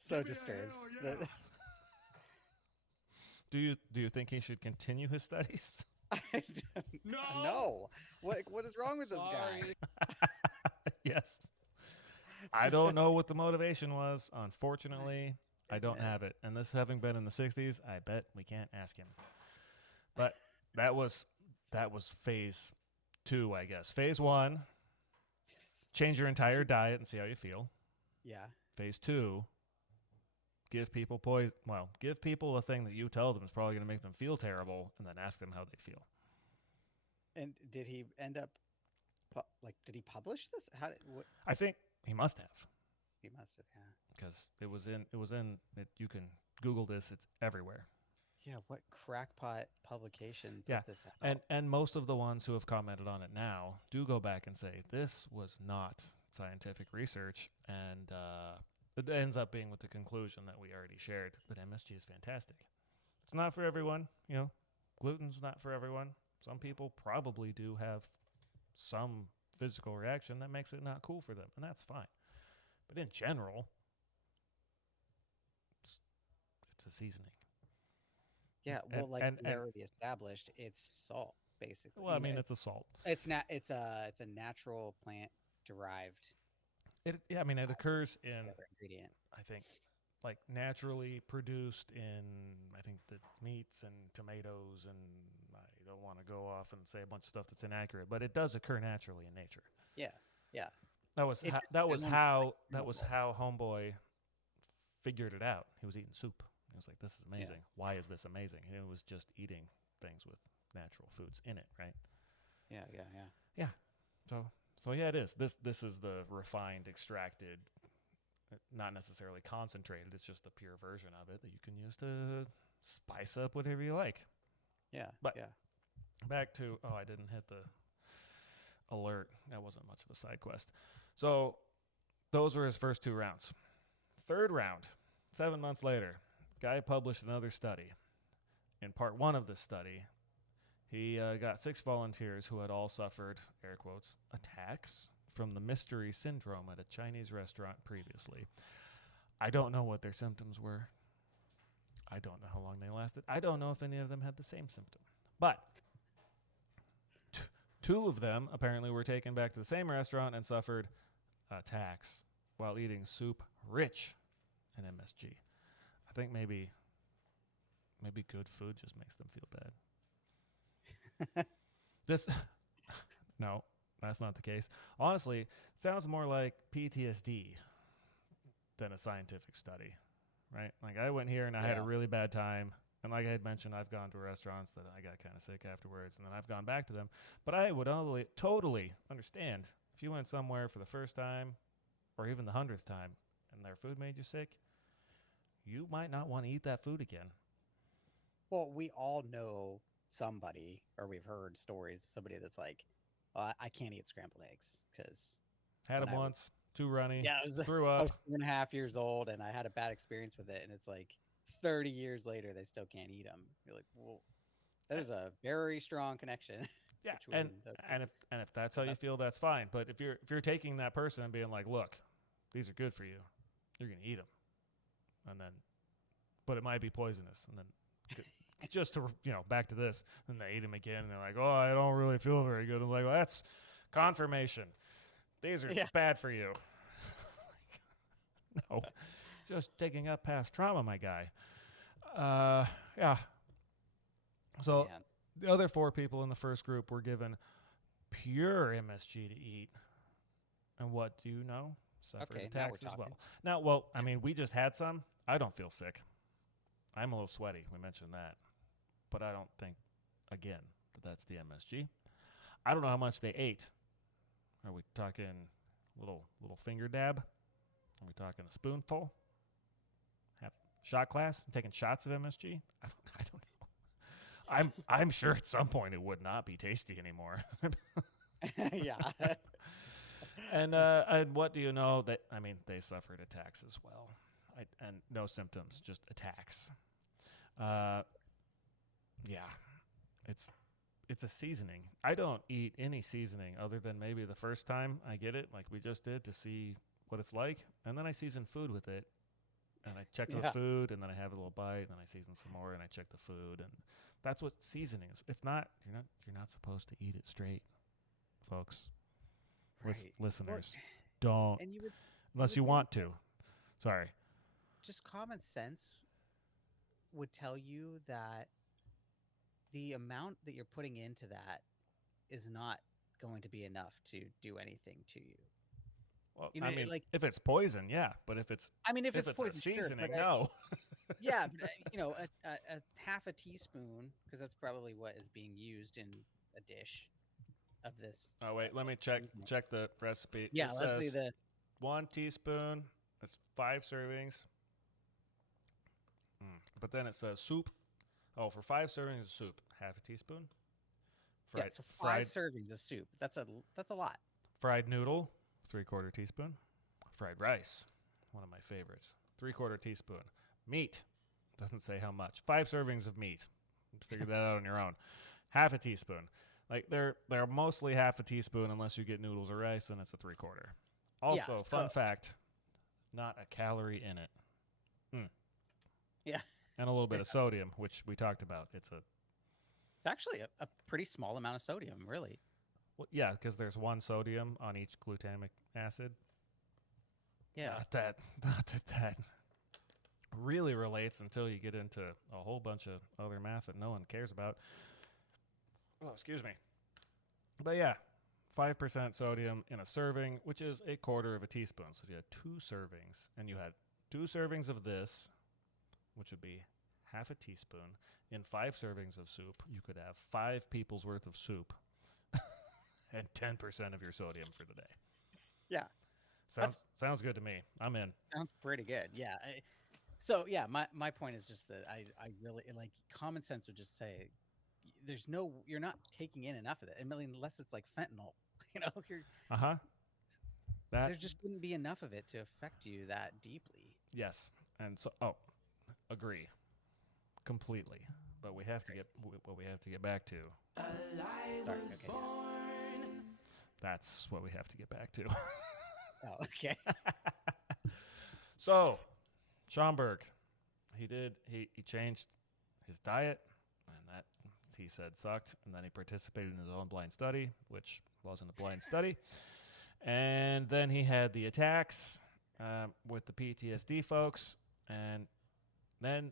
disturbed. Yeah. Do you think he should continue his studies? No. What is wrong with this guy? Yes. I don't know what the motivation was. Unfortunately, I don't have it. And this having been in the 60s, I bet we can't ask him. But that was phase 2, I guess. Phase 1, change your entire diet and see how you feel. Yeah. Phase 2, give people give people a thing that you tell them is probably going to make them feel terrible, and then ask them how they feel. And did he end up did he publish this? I think he must have. He must have, yeah. Because it was in you can Google this, it's everywhere. Yeah, what crackpot publication put this out? And most of the ones who have commented on it now do go back and say this was not scientific research, and it ends up being with the conclusion that we already shared, that MSG is fantastic. It's not for everyone, gluten's not for everyone. Some people probably do have some physical reaction that makes it not cool for them, and that's fine. But in general, it's a seasoning. Yeah, well, we already established, it's salt, basically. Well, I mean, it's a salt. It's a natural plant derived. It occurs in ingredient. I think, like naturally produced in, I think, the meats and tomatoes, and I don't want to go off and say a bunch of stuff that's inaccurate, but it does occur naturally in nature. Yeah, yeah. That was how Homeboy figured it out. He was eating soup. He was like, "This is amazing. Yeah. Why is this amazing?" And it was just eating things with natural foods in it, right? Yeah. So yeah, it is. This is the refined, extracted, not necessarily concentrated. It's just the pure version of it that you can use to spice up whatever you like. Yeah. But back to, I didn't hit the alert. That wasn't much of a side quest. So those were his first 2 rounds. Third round, 7 months later, guy published another study. In part 1 of this study, he got 6 volunteers who had all suffered, air quotes, attacks from the mystery syndrome at a Chinese restaurant previously. I don't know what their symptoms were. I don't know how long they lasted. I don't know if any of them had the same symptom. But 2 of them apparently were taken back to the same restaurant and suffered attacks while eating soup rich in MSG. I think maybe good food just makes them feel bad. This, no, that's not the case. Honestly, it sounds more like PTSD than a scientific study, right? Like I went here and I had a really bad time. And like I had mentioned, I've gone to restaurants that I got kind of sick afterwards, and then I've gone back to them. But I would totally understand if you went somewhere for the first time or even the 100th time and their food made you sick, you might not want to eat that food again. Well, we all know somebody, or we've heard stories of somebody that's like, I can't eat scrambled eggs because had them once, too runny, threw I up. was 2.5 years old, and I had a bad experience with it, and it's like 30 years later, they still can't eat them. You're like, well, that is a very strong connection. Yeah, and if that's how you feel, that's fine. But if you're taking that person and being like, look, these are good for you, you're gonna eat them, and then, but it might be poisonous, and then. Just to, back to this, and they ate them again, and they're like, oh, I don't really feel very good. I'm like, well, that's confirmation. These are bad for you. No, just digging up past trauma, my guy. Yeah. So the other 4 people in the first group were given pure MSG to eat. And what do you know? Suffered attacks as well. Now, we just had some. I don't feel sick. I'm a little sweaty. We mentioned that. But I don't think, again, that's the MSG. I don't know how much they ate. Are we talking little finger dab? Are we talking a spoonful? Half shot glass? Taking shots of MSG? I don't know. I'm sure at some point it would not be tasty anymore. Yeah. And what do you know? They suffered attacks as well. And no symptoms, just attacks. Yeah, it's a seasoning. I don't eat any seasoning other than maybe the first time I get it, like we just did, to see what it's like, and then I season food with it, and I check the food, and then I have a little bite, and then I season some more, and I check the food, and that's what seasoning is. It's not you're not supposed to eat it straight, folks. Right. Listeners, don't unless you want to. Sorry. Just common sense would tell you that the amount that you're putting into that is not going to be enough to do anything to you. Well, if it's poison, yeah, but if it's poison, seasoning, sure, no. Yeah, but, a half a teaspoon, because that's probably what is being used in a dish of this. Oh wait, let me check the recipe. Yeah, let's see the 1 teaspoon. It's 5 servings. But then it says soup. Oh, for 5 servings of soup, half a teaspoon. So 5 servings of soup. That's a lot. Fried noodle, 3/4 teaspoon. Fried rice, one of my favorites, 3/4 teaspoon. Meat, doesn't say how much. 5 servings of meat. Figure that out on your own. Half a teaspoon. Like they're mostly half a teaspoon unless you get noodles or rice, and it's a 3/4. Also, fun fact, not a calorie in it. Yeah. And a little bit of sodium, which we talked about. It's actually a pretty small amount of sodium, really. Well, yeah, because there's 1 sodium on each glutamic acid. Yeah. Not that really relates until you get into a whole bunch of other math that no one cares about. Oh, excuse me. But yeah, 5% sodium in a serving, which is 1/4 of a teaspoon. So if you had 2 servings and you had 2 servings of this, which would be half a teaspoon, in 5 servings of soup, you could have 5 people's worth of soup and 10% of your sodium for the day. Yeah. Sounds good to me. I'm in. Sounds pretty good. Yeah. My point is just that I really like common sense would just say you're not taking in enough of it. Unless it's like fentanyl, there just wouldn't be enough of it to affect you that deeply. Yes. And so, agree completely. But we have to get back to. Sorry. Okay. That's what we have to get back to. Oh, okay. So, Schomburg, he changed his diet, and that he said sucked, and then he participated in his own blind study, which wasn't a blind study. And then he had the attacks with the PTSD folks, and Then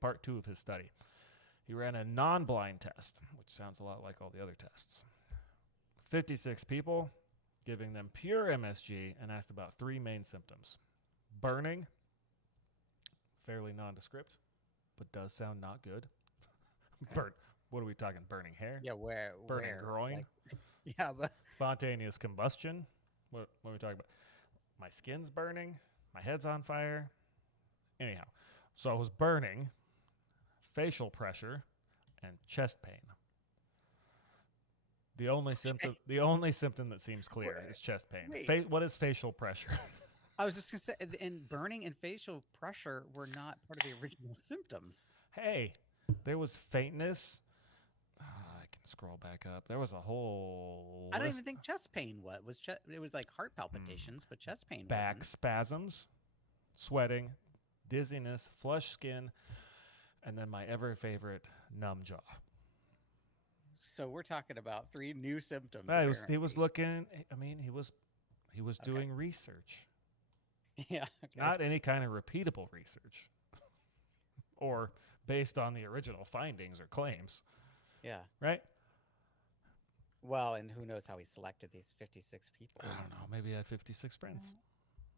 part 2 of his study. He ran a non-blind test, which sounds a lot like all the other tests. 56 people, giving them pure MSG, and asked about 3 main symptoms. Burning, fairly nondescript, but does sound not good. What are we talking? Burning hair? Yeah, Burning where? groin? Like, yeah, but Spontaneous combustion? What are we talking about? My skin's burning. My head's on fire. Anyhow, so it was burning, facial pressure, and chest pain. The only symptom that seems clear is chest pain. What is facial pressure? I was just gonna say, and burning and facial pressure were not part of the original symptoms. Hey, there was faintness. I can scroll back up. There was a whole I don't list. even think chest pain was. It was like heart palpitations, but chest pain. Back wasn't. spasms, sweating, dizziness, flushed skin, and then my ever favorite, numb jaw. So we're talking about 3 new symptoms. He was looking. I mean, he was doing research, Yeah. Okay. not any kind of repeatable research, or based on the original findings or claims. Yeah. Right? Well, and who knows how he selected these 56 people? I don't know. Maybe he had 56 friends.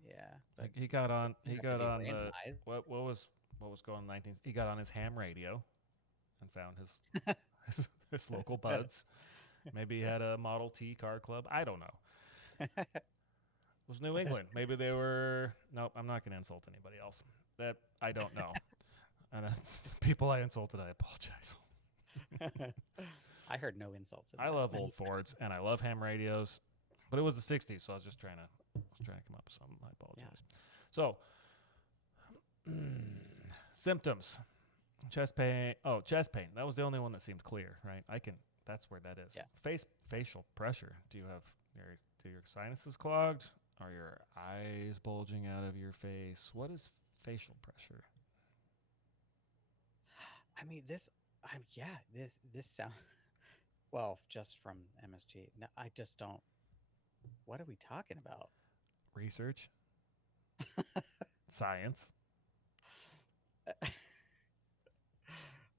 Yeah. Like he got on. He have to got be on the randomized. what was going 19. He got on his ham radio, and found his his local buds. Maybe he had a Model T car club. I don't know. It was New England. Maybe they were. Nope. I'm not going to insult anybody else. That I don't know. And people I insulted, I apologize. I heard no insults. I love old Fords and I love ham radios, but it was the 60s, so I was just trying to come up with something. I apologize. So, symptoms. Chest pain. Oh, chest pain. That was the only one that seemed clear, right? That's where that is. Yeah. Facial pressure. Do you have your sinuses clogged? Are your eyes bulging out of your face? What is facial pressure? I mean, this sounds well, just from MSG. No, I just don't. What are we talking about? Research. Science.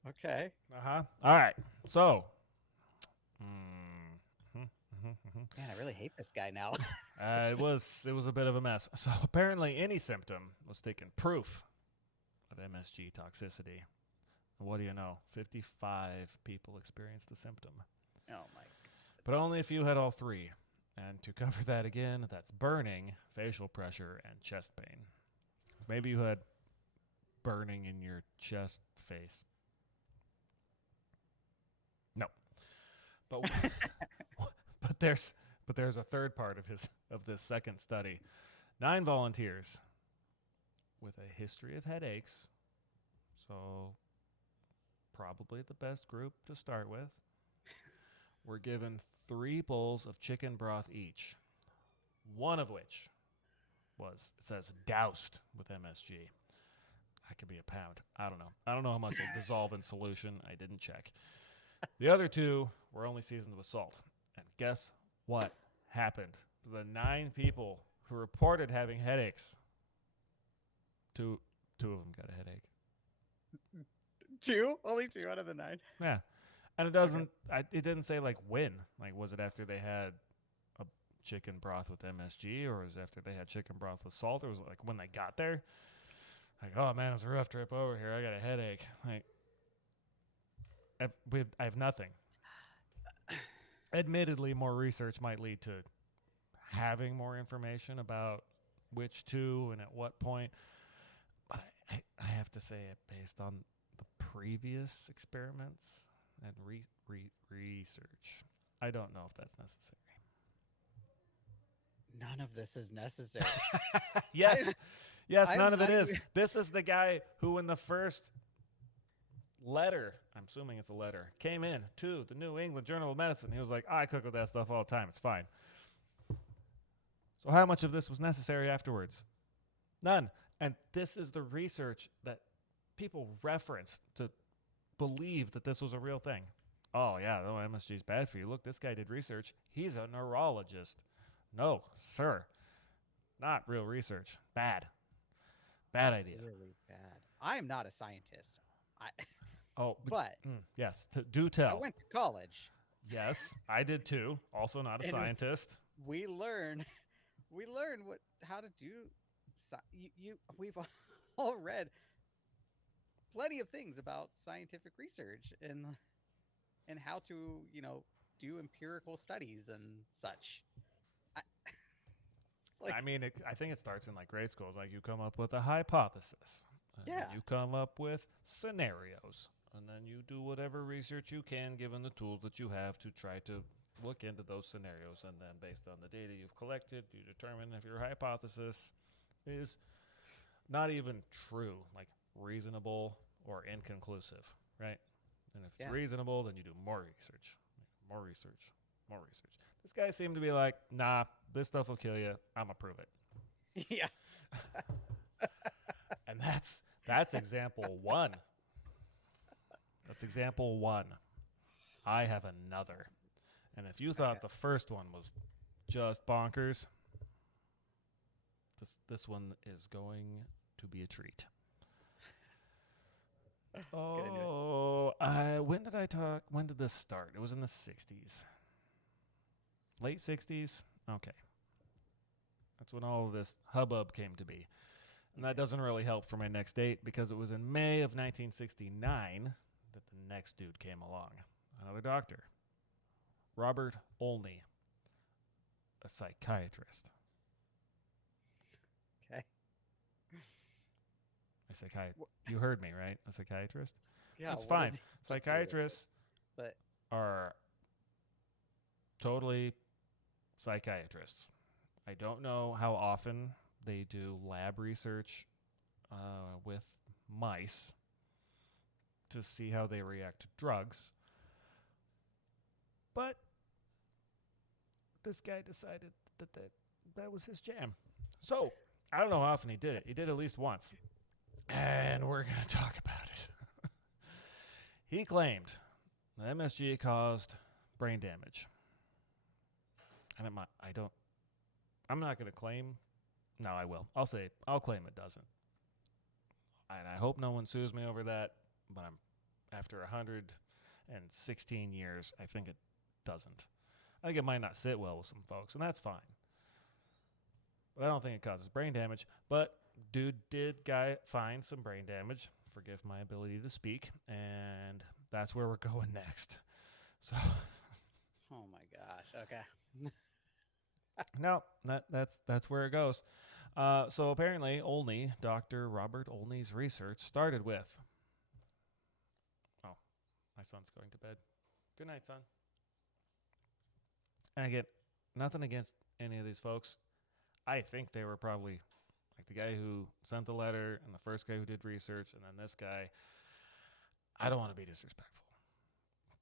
Okay. All right. So. Man, I really hate this guy now. It was a bit of a mess. So apparently, any symptom was taken proof of MSG toxicity. What do you know? 55 people experienced the symptom, Oh my God. but only a few had all 3. And to cover that again, that's burning, facial pressure, and chest pain. Maybe you had burning in your chest face. No, but but there's a third part of this second study. 9 volunteers with a history of headaches, so probably the best group to start with, were given 3 bowls of chicken broth each, one of which was, it says, doused with MSG. That could be a pound. I don't know. I don't know how much will dissolve in solution. I didn't check. The other 2 were only seasoned with salt. And guess what happened to the 9 people who reported having headaches? 2 of them got a headache. 2? Only 2 out of the 9. Yeah. And it doesn't, it didn't say like when. Like, was it after they had a chicken broth with MSG, or was it after they had chicken broth with salt, or was it like when they got there? Like, oh man, it was a rough trip over here. I got a headache. Like, I have nothing. Admittedly, more research might lead to having more information about which 2 and at what point. But I have to say it based on the previous experiments and research. I don't know if that's necessary. None of this is necessary. Yes. Yes, I'm none of it not is. even- This is the guy who in the first letter, I'm assuming it's a letter, came in to the New England Journal of Medicine. He was like, I cook with that stuff all the time. It's fine. So how much of this was necessary afterwards? None. And this is the research that people referenced to believe that this was a real thing. Oh, yeah, no, MSG is bad for you. Look, this guy did research. He's a neurologist. No, sir. Not real research. Bad. Bad idea. Really bad. I'm not a scientist. I, Oh, but yes. Do I tell. went to college. Yes, I did too. Also not a And scientist. we learn how to do. We've all read plenty of things about scientific research and how to do empirical studies and such. I, I mean, I think it starts in like grade school. It's like you come up with a hypothesis. And then Yeah. you come up with scenarios. And then you do whatever research you can given the tools that you have to try to look into those scenarios. And then based on the data you've collected, you determine if your hypothesis is not even true, like reasonable or inconclusive, right? And if it's reasonable, then you do more research, more research, more research. This guy seemed to be like, nah, this stuff will kill you. I'm going to prove it. yeah. And that's example one. That's example one. I have another. And if you thought the first one was just bonkers, this one is going to be a treat. When did I talk? When did this start? It was in the 60s. Late 60s? Okay. That's when all of this hubbub came to be. And that doesn't really help for my next date because it was in May of 1969 that the next dude came along. Another doctor. Robert Olney, a psychiatrist. Okay. You heard me, right? A psychiatrist? Yeah. That's fine. Psychiatrists but are totally psychiatrists. I don't know how often they do lab research with mice to see how they react to drugs. But this guy decided that was his jam. So, I don't know how often he did it. He did it at least once. And we're going to talk about it. He claimed that MSG caused brain damage. And I'm not going to claim. No, I will. I'll claim it doesn't. And I hope no one sues me over that. But after 116 years, I think it doesn't. I think it might not sit well with some folks, and that's fine. But I don't think it causes brain damage. But dude did find some brain damage. Forgive my ability to speak. And that's where we're going next. So. Oh my gosh. Okay. No, that's where it goes. So apparently, Dr. Robert Olney's research started with. Oh, my son's going to bed. Good night, son. And I get nothing against any of these folks. I think they were probably like the guy who sent the letter and the first guy who did research and then this guy. I don't want to be disrespectful.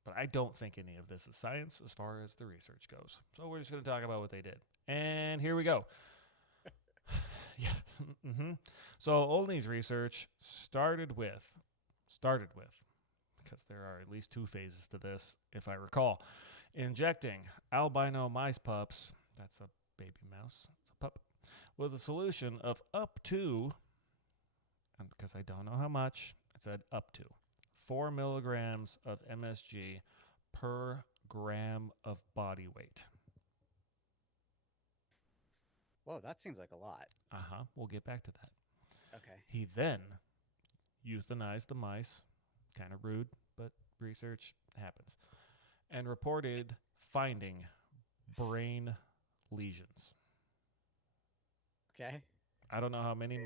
But I don't think any of this is science as far as the research goes. So we're just going to talk about what they did. And here we go. Yeah. Mm-hmm. So Olney's research started with, because there are at least two phases to this, if I recall, injecting albino mice pups, that's a baby mouse, it's a pup, with a solution of up to, and because I don't know how much, it said up to 4 milligrams of MSG per gram of body weight. Whoa, that seems like a lot. Uh-huh. We'll get back to that. Okay. He then euthanized the mice. Kind of rude, but research happens. And reported finding brain lesions. Okay. I don't know how many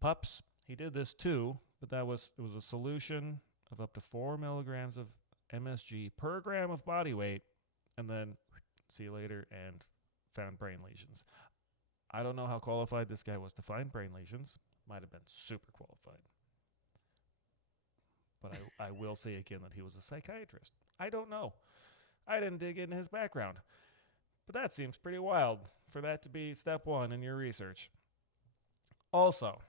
pups. He did this too, but it was a solution of up to 4 milligrams of MSG per gram of body weight, and then see you later, and found brain lesions. I don't know how qualified this guy was to find brain lesions. Might have been super qualified. But I will say again that he was a psychiatrist. I don't know. I didn't dig into his background. But that seems pretty wild for that to be step one in your research. Also,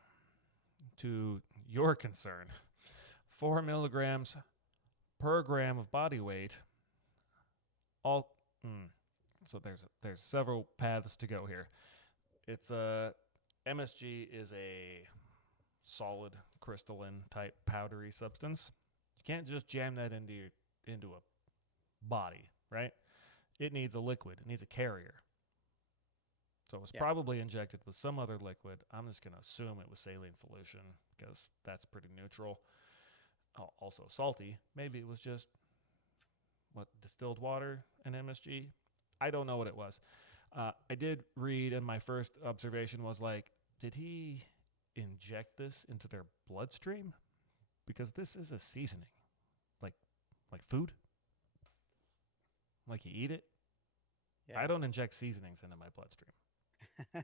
to your concern, 4 milligrams per gram of body weight. So there's several paths to go here. It's MSG is a solid crystalline type powdery substance. You can't just jam that into a body, right? It needs a liquid. It needs a carrier. So it was probably injected with some other liquid. I'm just going to assume it was saline solution because that's pretty neutral. Also salty. Maybe it was just distilled water and MSG. I don't know what it was. I did read, and my first observation was like, did he inject this into their bloodstream? Because this is a seasoning, like food, like you eat it. Yeah. I don't inject seasonings into my bloodstream.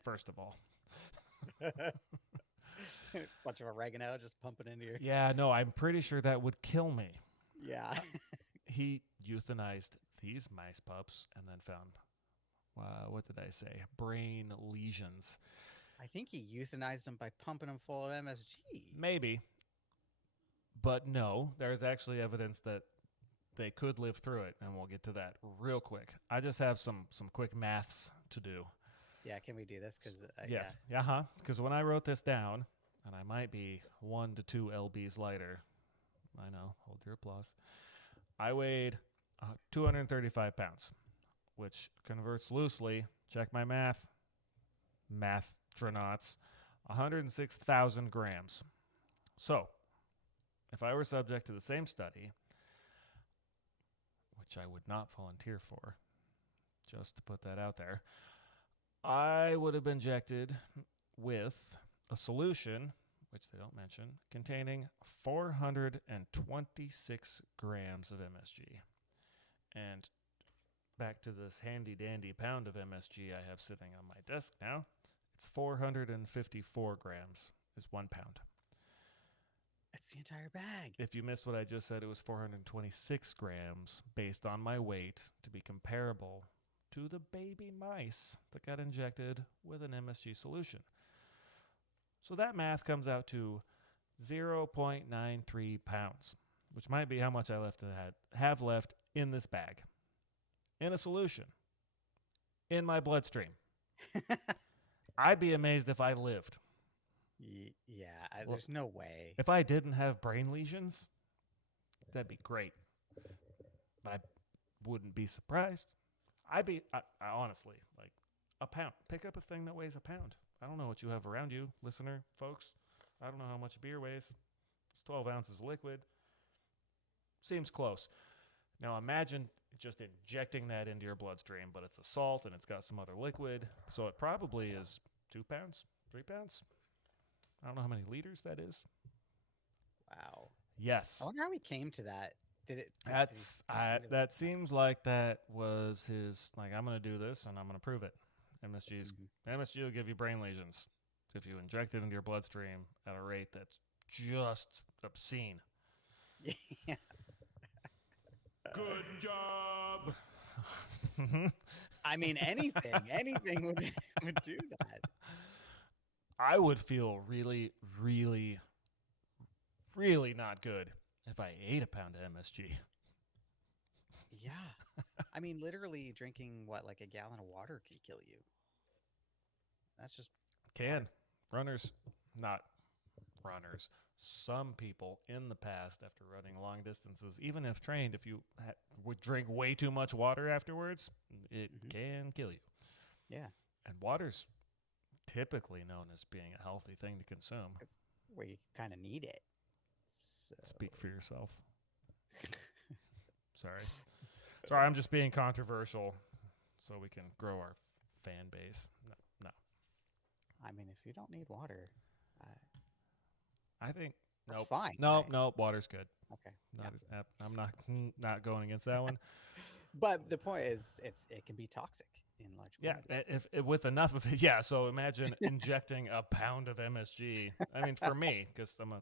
First of all, Bunch of oregano just pumping into your. yeah, no, I'm pretty sure that would kill me. Yeah. He euthanized these mice pups and then found, what did I say? Brain lesions. I think he euthanized them by pumping them full of MSG. Maybe. But no, there's actually evidence that they could live through it, and we'll get to that real quick. I just have some quick maths to do. Yeah, can we do this? Because yes, because when I wrote this down, and I might be 1 to 2 lbs lighter, I know, hold your applause, I weighed 235 pounds, which converts loosely, check my mathnauts, 106,000 grams. So, if I were subject to the same study, which I would not volunteer for, just to put that out there, I would have been injected with a solution, which they don't mention, containing 426 grams of MSG. And back to this handy-dandy pound of MSG I have sitting on my desk now, it's 454 grams is 1 pound. It's the entire bag. If you missed what I just said, it was 426 grams based on my weight to be comparable to the baby mice that got injected with an MSG solution. So that math comes out to 0.93 pounds, which might be how much I have left in this bag, in a solution, in my bloodstream. I'd be amazed if I lived. There's no way. If I didn't have brain lesions, that'd be great. But I wouldn't be surprised. I honestly, like a pound. Pick up a thing that weighs a pound. I don't know what you have around you, listener, folks. I don't know how much a beer weighs. It's 12 ounces of liquid. Seems close. Now imagine just injecting that into your bloodstream, but it's a salt and it's got some other liquid. So it probably is 2 pounds, 3 pounds. I don't know how many liters that is. Wow. Yes. I wonder how he came to that. That seems like that was his, like, I'm going to do this and I'm going to prove it. MSG will give you brain lesions if you inject it into your bloodstream at a rate that's just obscene. Yeah. Good job. I mean, anything would do that. I would feel really, really, really not good if I ate a pound of MSG. Yeah. I mean, literally drinking, like a gallon of water could kill you. That's just... Not runners. Some people in the past, after running long distances, even if trained, if you would drink way too much water afterwards, it can kill you. Yeah. And water's typically known as being a healthy thing to consume. It's where you kind of need it. So. Speak for yourself. Sorry, I'm just being controversial so we can grow our fan base. No. I mean, if you don't need water, I think that's nope. fine. Nope, water's good. Okay. I'm not going against that one. But the point is, it can be toxic in large quantities. If with enough of it, yeah. So imagine injecting a pound of MSG. I mean, for me, because I'm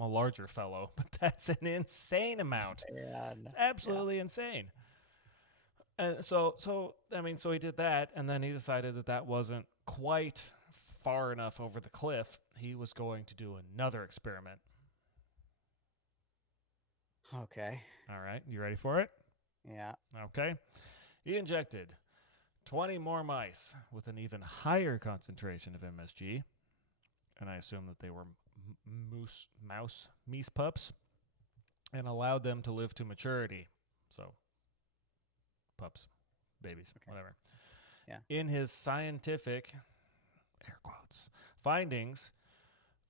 a larger fellow, but that's an insane amount. Man. It's absolutely insane. And so he did that, and then he decided that wasn't quite far enough over the cliff. He was going to do another experiment. Okay. All right, you ready for it? Yeah. Okay. He injected 20 more mice with an even higher concentration of MSG, and I assume that they were meese pups, and allowed them to live to maturity. So, pups, babies, whatever. Yeah. In his scientific, air quotes, findings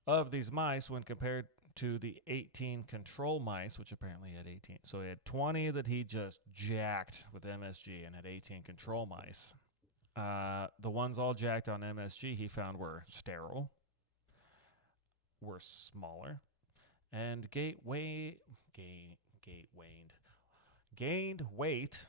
of these mice when compared to the 18 control mice, which apparently had 18. So he had 20 that he just jacked with MSG and had 18 control mice. The ones all jacked on MSG he found were sterile, were smaller, and gained weight.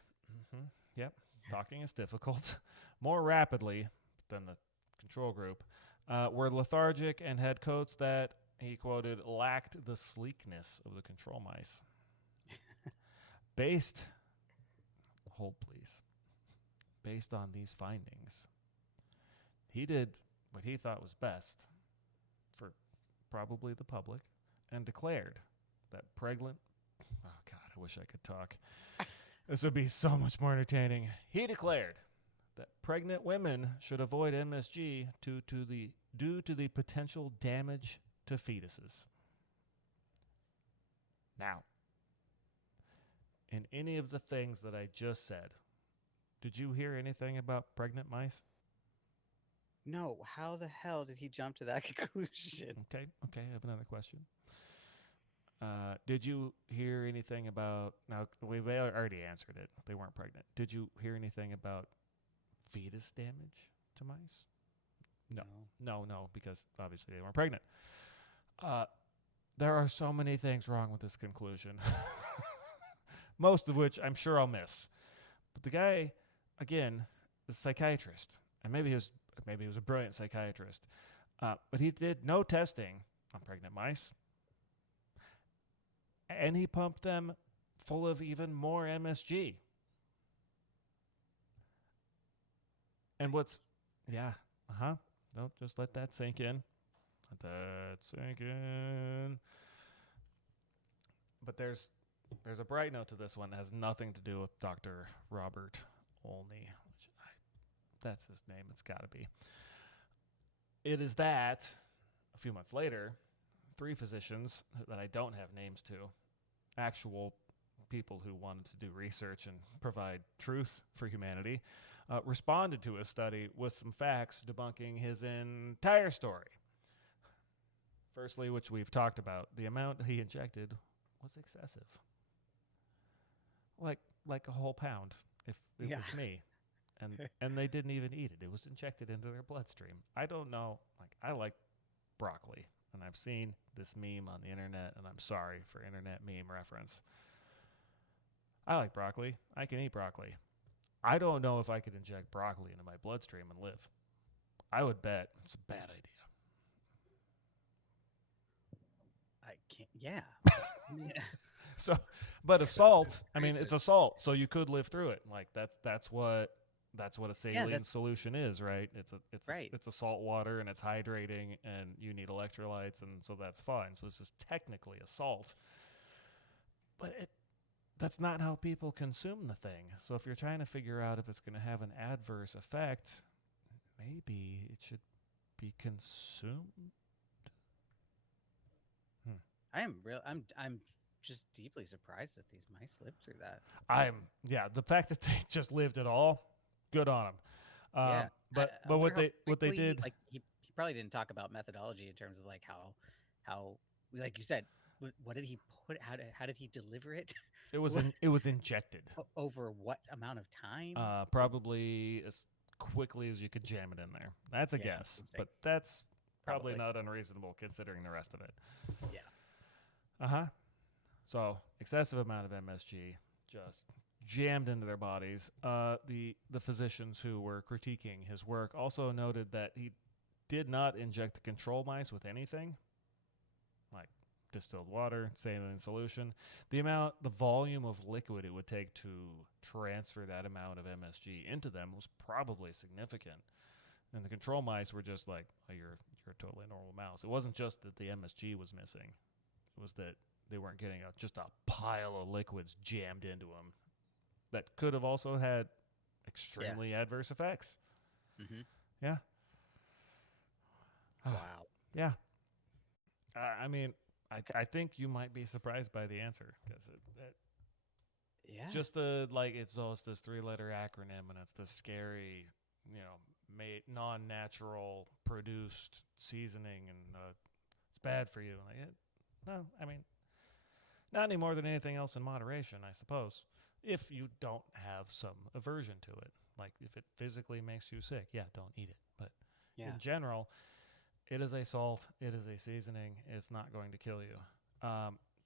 Yep, talking is difficult. More rapidly than the control group. Were lethargic and had coats that, he quoted, lacked the sleekness of the control mice. Based on these findings, he did what he thought was best for probably the public and declared that pregnant... Oh, God, I wish I could talk. This would be so much more entertaining. He declared that pregnant women should avoid MSG due to the potential damage to fetuses. Now, in any of the things that I just said, did you hear anything about pregnant mice? No, how the hell did he jump to that conclusion? Okay, I have another question. Did you hear anything about... Now, we've already answered it. They weren't pregnant. Did you hear anything about fetus damage to mice? No, because obviously they weren't pregnant. There are so many things wrong with this conclusion. Most of which I'm sure I'll miss. But the guy, again, is a psychiatrist. And maybe he was a brilliant psychiatrist. But he did no testing on pregnant mice. And he pumped them full of even more MSG. And Don't just let that sink in. Let that sink in. But there's a bright note to this one that has nothing to do with Dr. Robert Olney. That's his name. It's got to be. It is that, a few months later, 3 physicians that I don't have names to, actual people who wanted to do research and provide truth for humanity, responded to his study with some facts debunking his entire story. Firstly, which we've talked about, the amount he injected was excessive. Like a whole pound, if it was me. And they didn't even eat it. It was injected into their bloodstream. I don't know. I like broccoli. And I've seen this meme on the internet, and I'm sorry for internet meme reference. I like broccoli. I can eat broccoli. I don't know if I could inject broccoli into my bloodstream and live. I would bet it's a bad idea. I can't. Yeah. So, but assault. I mean, it's assault, so you could live through it. That's what a saline solution is, right? It's a salt water, and it's hydrating, and you need electrolytes, and so that's fine. So this is technically a salt, but that's not how people consume the thing. So if you're trying to figure out if it's going to have an adverse effect, maybe it should be consumed. I'm just deeply surprised that these mice lived through that. The fact that they just lived at all, good on them. But what they did, like he probably didn't talk about methodology in terms of like how like you said, what did he put? How did he deliver it? It was injected over what amount of time? Probably as quickly as you could jam it in there. That's a guess, but that's probably not unreasonable considering the rest of it. Yeah. So excessive amount of MSG just jammed into their bodies. The physicians who were critiquing his work also noted that he did not inject the control mice with anything, like distilled water, saline solution. The volume of liquid it would take to transfer that amount of MSG into them was probably significant. And the control mice were just like, oh, you're a totally normal mouse. It wasn't just that the MSG was missing. It was that they weren't getting just a pile of liquids jammed into them that could have also had extremely adverse effects. Mm-hmm. Yeah. Wow. Yeah. I mean, I think you might be surprised by the answer because Yeah. just it's this 3-letter acronym and it's this scary, made non-natural produced seasoning and it's bad for you. No, I mean, not any more than anything else in moderation, I suppose. If you don't have some aversion to it, like if it physically makes you sick, yeah, don't eat it. But in general, it is a salt. It is a seasoning. It's not going to kill you.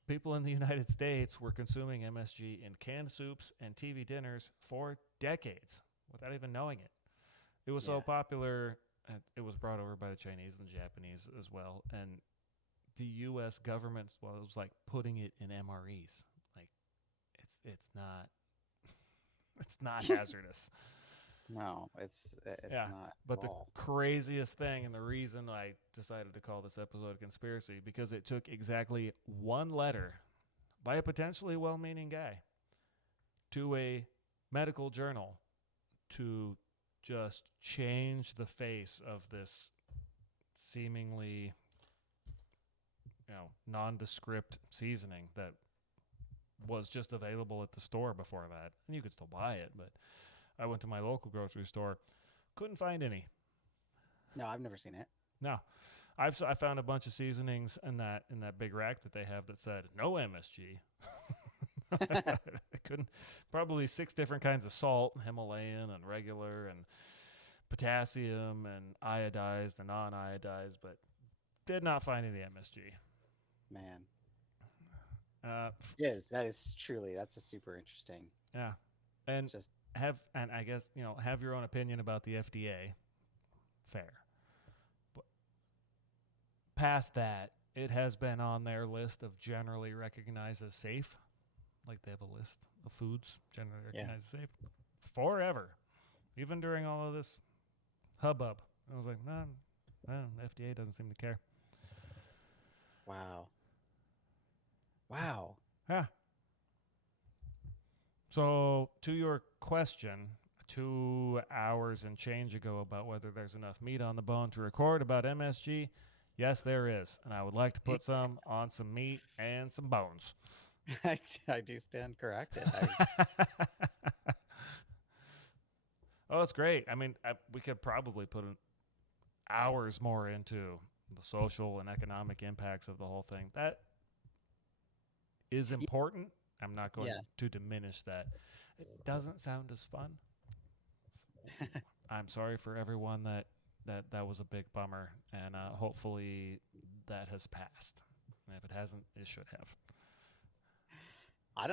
People in the United States were consuming MSG in canned soups and TV dinners for decades without even knowing it. It was so popular, it was brought over by the Chinese and Japanese as well. And the U.S. government, it was like putting it in MREs. Like, it's not, it's not hazardous. No, it's not. But the craziest thing, and the reason I decided to call this episode Conspiracy, because it took exactly one letter by a potentially well-meaning guy to a medical journal to just change the face of this seemingly, nondescript seasoning that was just available at the store before that. And you could still buy it, but I went to my local grocery store, couldn't find any. No, I've never seen it. No, I found a bunch of seasonings in that big rack that they have that said no MSG. I couldn't. Probably 6 different kinds of salt, Himalayan and regular and potassium and iodized and non-iodized, but did not find any MSG. Man. Yes, that's a super interesting. Yeah, and Just I guess have your own opinion about the FDA. Fair, but past that, it has been on their list of generally recognized as safe. Like they have a list of foods generally recognized as safe forever, even during all of this hubbub. I was like, no, the FDA doesn't seem to care. Wow. Yeah. So, to your question, 2 hours and change ago about whether there's enough meat on the bone to record about MSG, yes, there is. And I would like to put some on some meat and some bones. I do stand corrected. Oh, it's great. I mean, we could probably put hours more into the social and economic impacts of the whole thing. That is important. I'm not going to diminish that. It doesn't sound as fun. I'm sorry for everyone that was a big bummer, and hopefully that has passed. And if it hasn't, it should have. I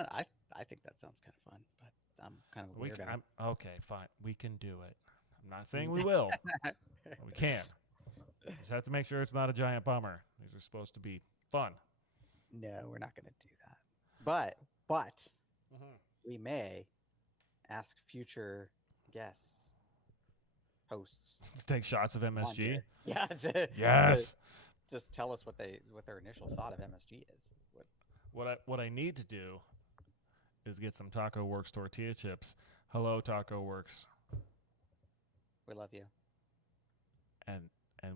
think that sounds kind of fun, but I'm kind of weird. Okay, fine. We can do it. I'm not saying we will, but we can. Just have to make sure it's not a giant bummer. These are supposed to be fun. No, we're not going to do that. But we may ask future guests, hosts, take shots of MSG. Yeah. Yes. Just tell us what their initial thought of MSG is. What I need to do is get some Taco Works tortilla chips. Hello, Taco Works. We love you. And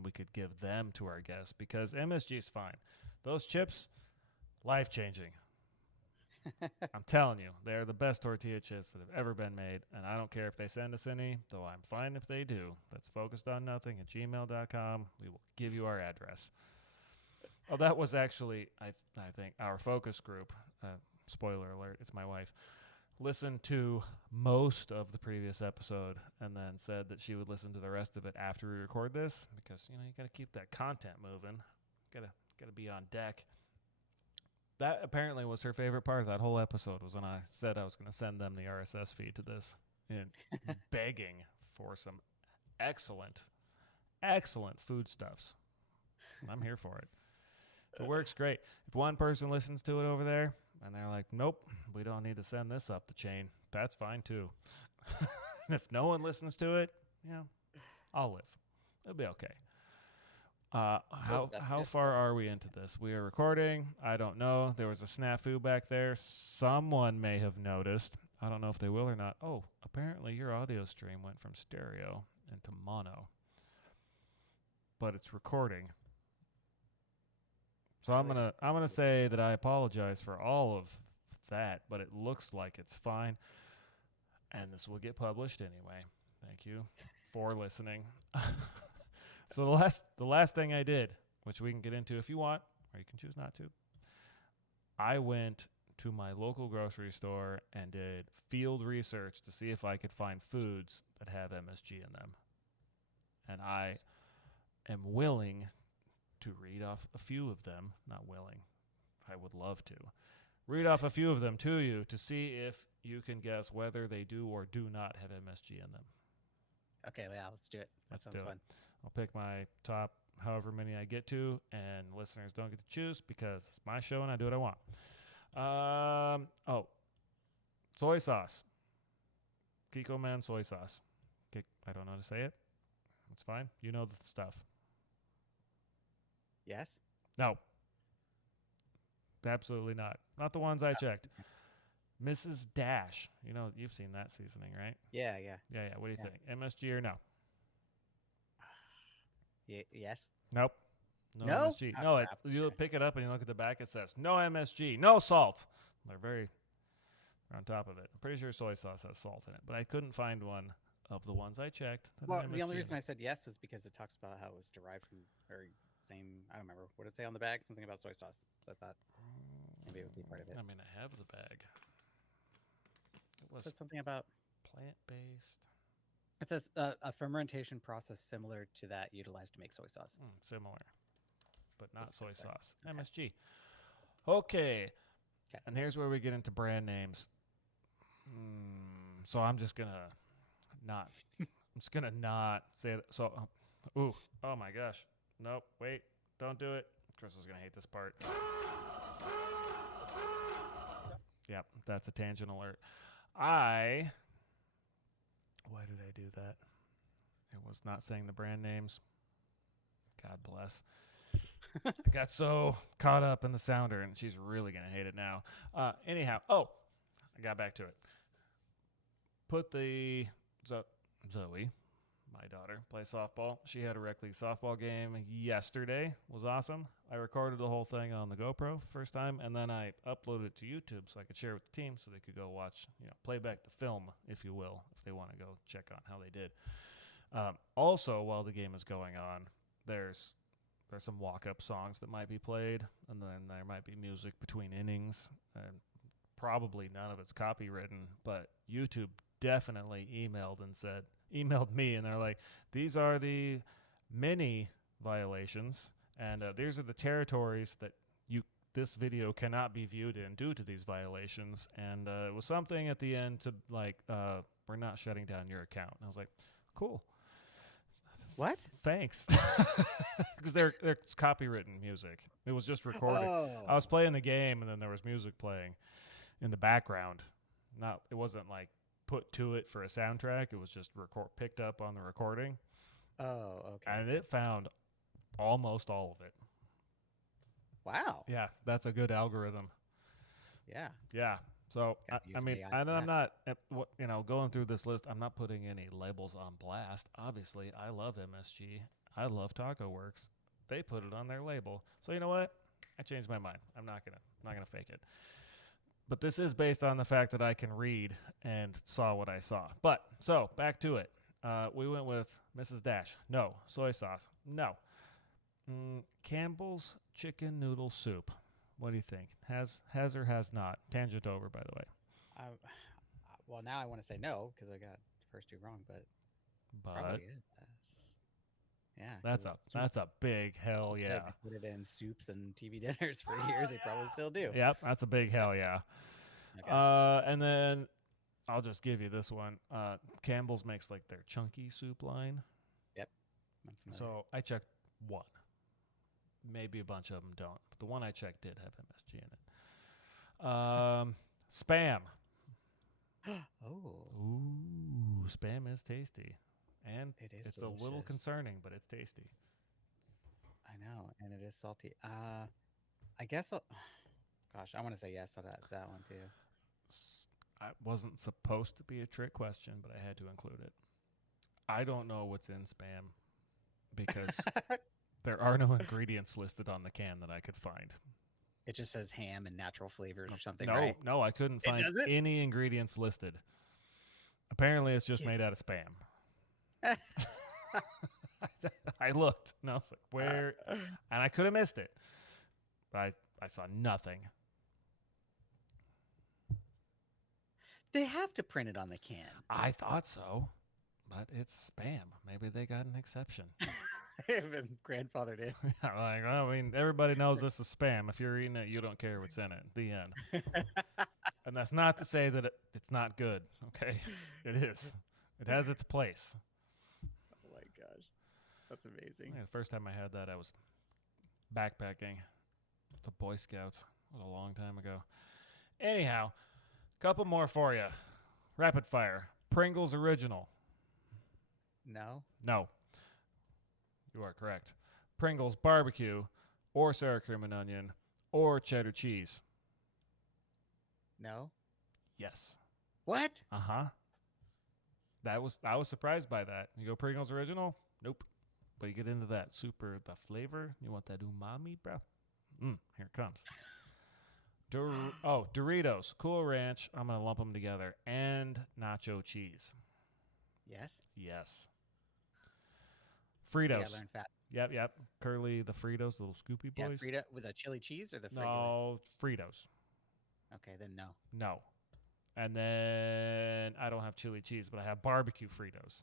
we could give them to our guests because MSG is fine. Those chips, life-changing. I'm telling you, they're the best tortilla chips that have ever been made, and I don't care if they send us any, though I'm fine if they do. That's focusedonnothing@gmail.com. We will give you our address. Oh, that was actually, I think, our focus group. Spoiler alert, it's my wife. Listened to most of the previous episode and then said that she would listen to the rest of it after we record this because, you got to keep that content moving. Got to be on deck. That apparently was her favorite part of that whole episode was when I said I was going to send them the RSS feed to this and begging for some excellent foodstuffs. I'm here for it. If it works, great. If one person listens to it over there and they're like, nope, we don't need to send this up the chain, that's fine too. If no one listens to it, I'll live. It'll be okay. How far are we into this? We are recording. I don't know. There was a snafu back there. Someone may have noticed. I don't know if they will or not. Oh, apparently your audio stream went from stereo into mono, but it's recording. So I'm gonna say that I apologize for all of that, but it looks like it's fine, and this will get published anyway. Thank you for listening. So the last thing I did, which we can get into if you want, or you can choose not to, I went to my local grocery store and did field research to see if I could find foods that have MSG in them. And I am willing to read off a few of them. Not willing. I would love to. Read off a few of them to you to see if you can guess whether they do or do not have MSG in them. Okay, yeah, let's do it. That sounds fun. I'll pick my top however many I get to, and listeners don't get to choose because it's my show and I do what I want. Soy sauce. Kiko Man soy sauce. I don't know how to say it. It's fine. You know the stuff. Yes? No. Absolutely not. Not the ones I checked. Mrs. Dash. You know, you've seen that seasoning, right? Yeah. Yeah. What do you think? MSG or no? Yes. Nope. No MSG. Oh, No, you pick it up and you look at the back. It says no MSG, no salt. They're on top of it. I'm pretty sure soy sauce has salt in it, but I couldn't find one of the ones I checked. Well, the only reason I said yes was because it talks about how it was derived from I don't remember. What did it say on the bag? Something about soy sauce. So I thought maybe it would be part of it. I mean, I have the bag. It was said something about plant-based. It says a fermentation process similar to that utilized to make soy sauce. Similar, but not soy sauce. Okay. MSG. Okay. And here's where we get into brand names. So I'm just gonna not. I'm just gonna not say that. So, oh my gosh. Nope. Wait. Don't do it. Crystal's gonna hate this part. Yep, that's a tangent alert. Why did I do that? It was not saying the brand names. God bless. I got so caught up in the sounder, and she's really going to hate it now. Anyhow, I got back to it. Put the Zoe, my daughter, play softball. She had a rec league softball game yesterday. It was awesome. I recorded the whole thing on the GoPro first time, and then I uploaded it to YouTube so I could share it with the team so they could go watch, play back the film, if you will, if they want to go check on how they did. Also, while the game is going on, there's some walk-up songs that might be played, and then there might be music between innings, and probably none of it's copywritten, but YouTube definitely emailed me, and they're like, these are the many violations, and these are the territories that this video cannot be viewed in due to these violations, and it was something at the end to like, we're not shutting down your account. And I was like, cool. What? Thanks. Because it's copywritten music. It was just recorded. Oh. I was playing the game, and then there was music playing in the background. It wasn't like put to it for a soundtrack. It was just picked up on the recording. Oh, okay. And it found almost all of it. Wow. Yeah, that's a good algorithm. Yeah. Yeah. So, I'm not, going through this list, I'm not putting any labels on blast. Obviously, I love MSG. I love Taco Works. They put it on their label. So, you know what? I changed my mind. I'm not gonna fake it. But this is based on the fact that I can read and saw what I saw. But, so, back to it. We went with Mrs. Dash. No. Soy sauce. No. Campbell's chicken noodle soup. What do you think? Has or has not? Tangent over, by the way. Well, now I want to say no because I got the first two wrong, but probably is. Yeah. That's a big hell yeah. They put it in soups and TV dinners for years. They probably still do. Yep, that's a big hell yeah. Okay. And then I'll just give you this one. Campbell's makes like their chunky soup line. Yep. I'm familiar. So I checked one. Maybe a bunch of them don't. But the one I checked did have MSG in it. Spam. Oh. Ooh, Spam is tasty. And it's delicious. a little concerning, but it's tasty. I know, and it is salty. I guess, gosh, I want to say yes to that one too. It wasn't supposed to be a trick question, but I had to include it. I don't know what's in Spam because there are no ingredients listed on the can that I could find. It just says ham and natural flavors or something, No, right? no, I couldn't find doesn't? any ingredients listed. Apparently, it's just made out of Spam. I looked, and I was like, where? And I could have missed it. But I saw nothing. They have to print it on the can. I thought so, but it's Spam. Maybe they got an exception. They've been grandfathered in. Like, well, I mean, everybody knows this is Spam. If you're eating it, you don't care what's in it. The end. And that's not to say that it's not good, okay? It is. It has its place. Oh, my gosh. That's amazing. Yeah, the first time I had that, I was backpacking with the Boy Scouts. It was a long time ago. Anyhow, couple more for you. Rapid fire. Pringles Original. No? No. You are correct. Pringles Barbecue or sour cream and onion or cheddar cheese. No? Yes. What? Uh-huh. I was surprised by that. You go Pringles Original? Nope. But you get into that the flavor. You want that umami, bro? Here it comes. Doritos, Cool Ranch. I'm going to lump them together. And nacho cheese. Yes? Yes. See, Fritos. I learned fast. Yep. Curly, the Fritos, little Scoopy boys. Yeah, Frito with a chili cheese or the regular? No, Fritos. Okay, then no. No. And then I don't have chili cheese, but I have barbecue Fritos.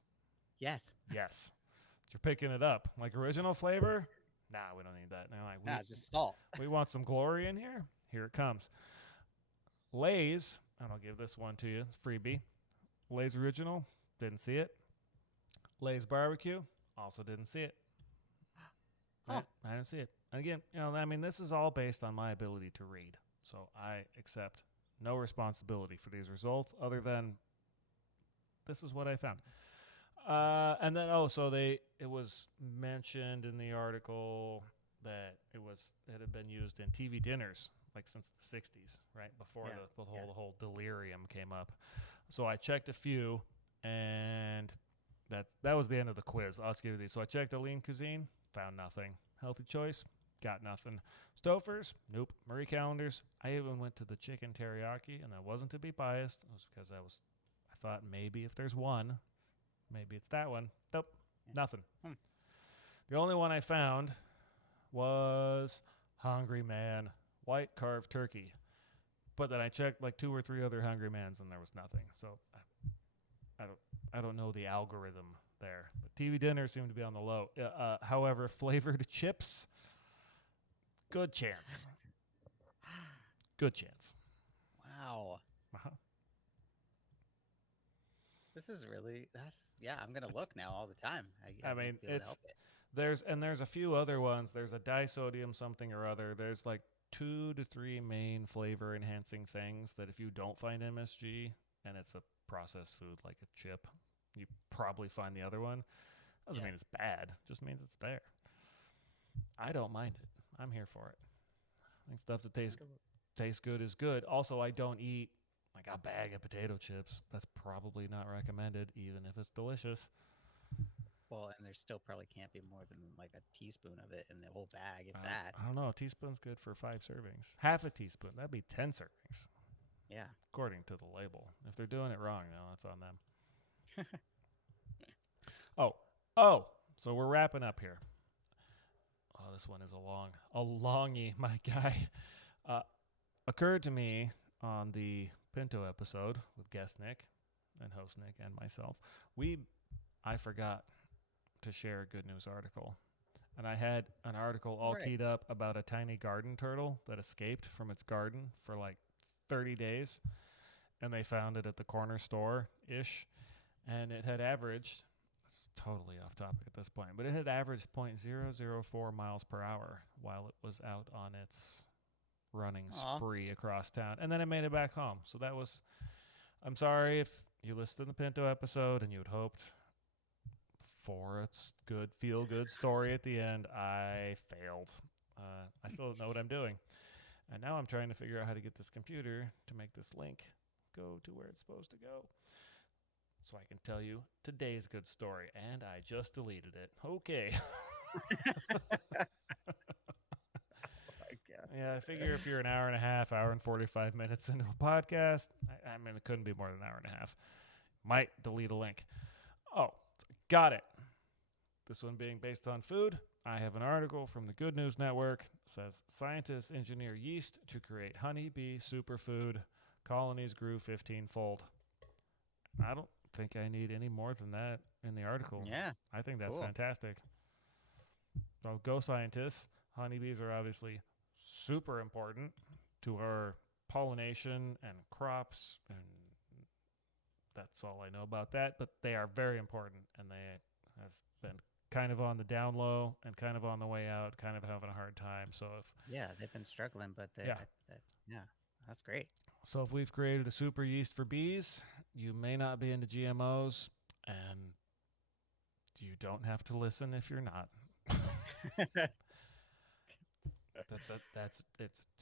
Yes. Yes. You're picking it up. Like original flavor? Nah, we don't need that. Now, like, Nah, just salt. we want some glory in here? Here it comes. Lay's, and I'll give this one to you. It's freebie. Lay's Original, didn't see it. Lay's Barbecue, also didn't see it. Huh. I didn't see it. And again, I mean, this is all based on my ability to read. So I accept no responsibility for these results other than this is what I found. And then, it was mentioned in the article that it had been used in TV dinners like since the 60s, right? Before the whole delirium came up. So I checked a few, and that was the end of the quiz. I'll just give you these. So I checked the lean cuisine, found nothing. Healthy choice, got nothing. Stouffer's, nope. Marie Callender's, I even went to the chicken teriyaki, and that wasn't to be biased. It was because I thought maybe if there's one, maybe it's that one. Nope, nothing. The only one I found was Hungry Man white carved turkey. But then I checked like 2 or 3 other Hungry Mans, and there was nothing. So I don't know the algorithm there. But TV dinners seem to be on the low. However, flavored chips, good chance. Good chance. Wow. Uh-huh. This is really, I'm going to look now all the time. I mean, won't be able to help it. there's a few other ones. There's a disodium something or other. There's like 2 to 3 main flavor enhancing things that if you don't find MSG and it's a processed food like a chip, you probably find the other one. Doesn't mean it's bad. Just means it's there. I don't mind it. I'm here for it. I think stuff that tastes good is good. Also, I don't eat like a bag of potato chips. That's probably not recommended, even if it's delicious. Well, and there still probably can't be more than like a teaspoon of it in the whole bag, if that. I don't know. A teaspoon's good for 5 servings. Half a teaspoon. That'd be 10 servings. Yeah. According to the label. If they're doing it wrong, no, that's on them. So we're wrapping up here. Oh, this one is a longie, my guy. Occurred to me on the Pinto episode with guest Nick and host Nick and myself. I forgot to share a good news article. And I had an article all keyed up about a tiny garden turtle that escaped from its garden for like 30 days. And they found it at the corner store-ish. And it had averaged, it's totally off topic at this point, but it had averaged 0.004 miles per hour while it was out on its running spree across town. And then it made it back home. So that was, I'm sorry if you listened to the Pinto episode and you had hoped for its good, feel-good story at the end. I failed. I still don't know what I'm doing. And now I'm trying to figure out how to get this computer to make this link go to where it's supposed to go. So I can tell you today's good story, and I just deleted it. Okay. Yeah, I figure if you're an hour and a half, hour and 45 minutes into a podcast, I mean, it couldn't be more than an hour and a half. Might delete a link. Oh, got it. This one being based on food, I have an article from the Good News Network. It says, scientists engineer yeast to create honeybee superfood. Colonies grew 15-fold. I don't think I need any more than that in the article. Yeah. I think that's Cool. fantastic. So go scientists. Honeybees are obviously super important to our pollination and crops, and that's all I know about that, but they are very important, and they have been kind of on the down low and kind of on the way out, kind of having a hard time. So They've been struggling, but Yeah. That's great. if we've created a super yeast for bees, you may not be into GMOs, and you don't have to listen if you're not.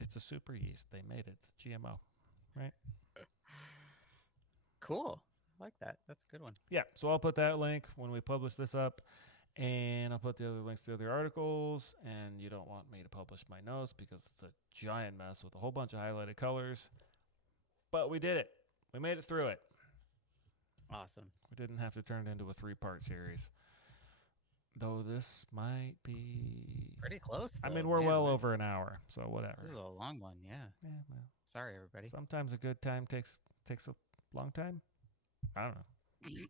It's a super yeast. They made it. It's a GMO, right? Cool. I like that. That's a good one. Yeah. So I'll put that link when we publish this up, and I'll put the other links to the other articles. And you don't want me to publish my notes because it's a giant mess with a whole bunch of highlighted colors. But we did it. We made it through it. Awesome. We didn't have to turn it into a 3-part series. Though this might be Pretty close. I though, mean, we're man. well over an hour, so whatever. This is a long one. Yeah. Yeah, well, Sorry, everybody. sometimes a good time takes a long time. I don't know.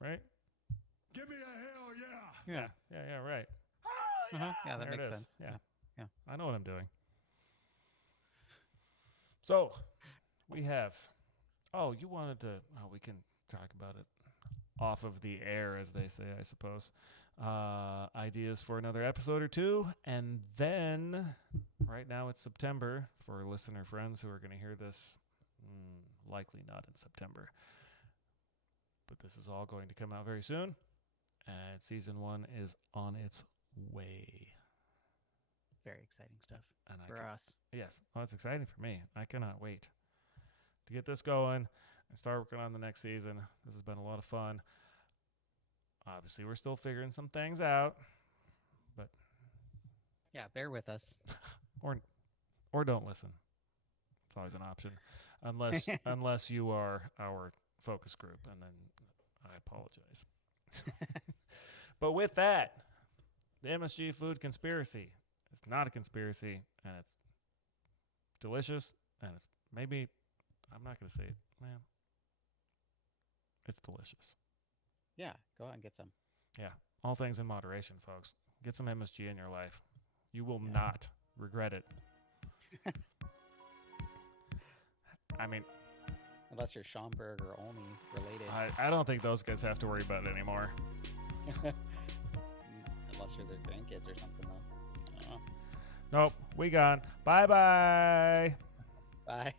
Right? Give me a hell yeah. Yeah, right. Yeah, that There it makes is. sense. Yeah. Yeah. I know what I'm doing. So, we have. Oh, you wanted to. Oh, we can talk about it off of the air, as they say, I suppose. Ideas for another episode or two. And then, right now it's September for listener friends who are going to hear this. Likely not in September. But this is all going to come out very soon. And season 1 is on its way. Very exciting stuff And for us. Yes. Well, it's exciting for me. I cannot wait to get this going and start working on the next season. This has been a lot of fun. Obviously, we're still figuring some things out, but Yeah, bear with us. or don't listen. It's always an option, unless you are our focus group, and then I apologize. But with that, the MSG food conspiracy is not a conspiracy, and it's delicious, and it's maybe, I'm not going to say it, man, it's delicious. Yeah, go out and get some. Yeah, all things in moderation, folks. Get some MSG in your life. You will Yeah. not regret it. I mean, Unless you're Schomburg or Olney related. I don't think those guys have to worry about it anymore. Unless you're their grandkids or something, though. I don't know. Nope, we gone. Bye-bye. Bye.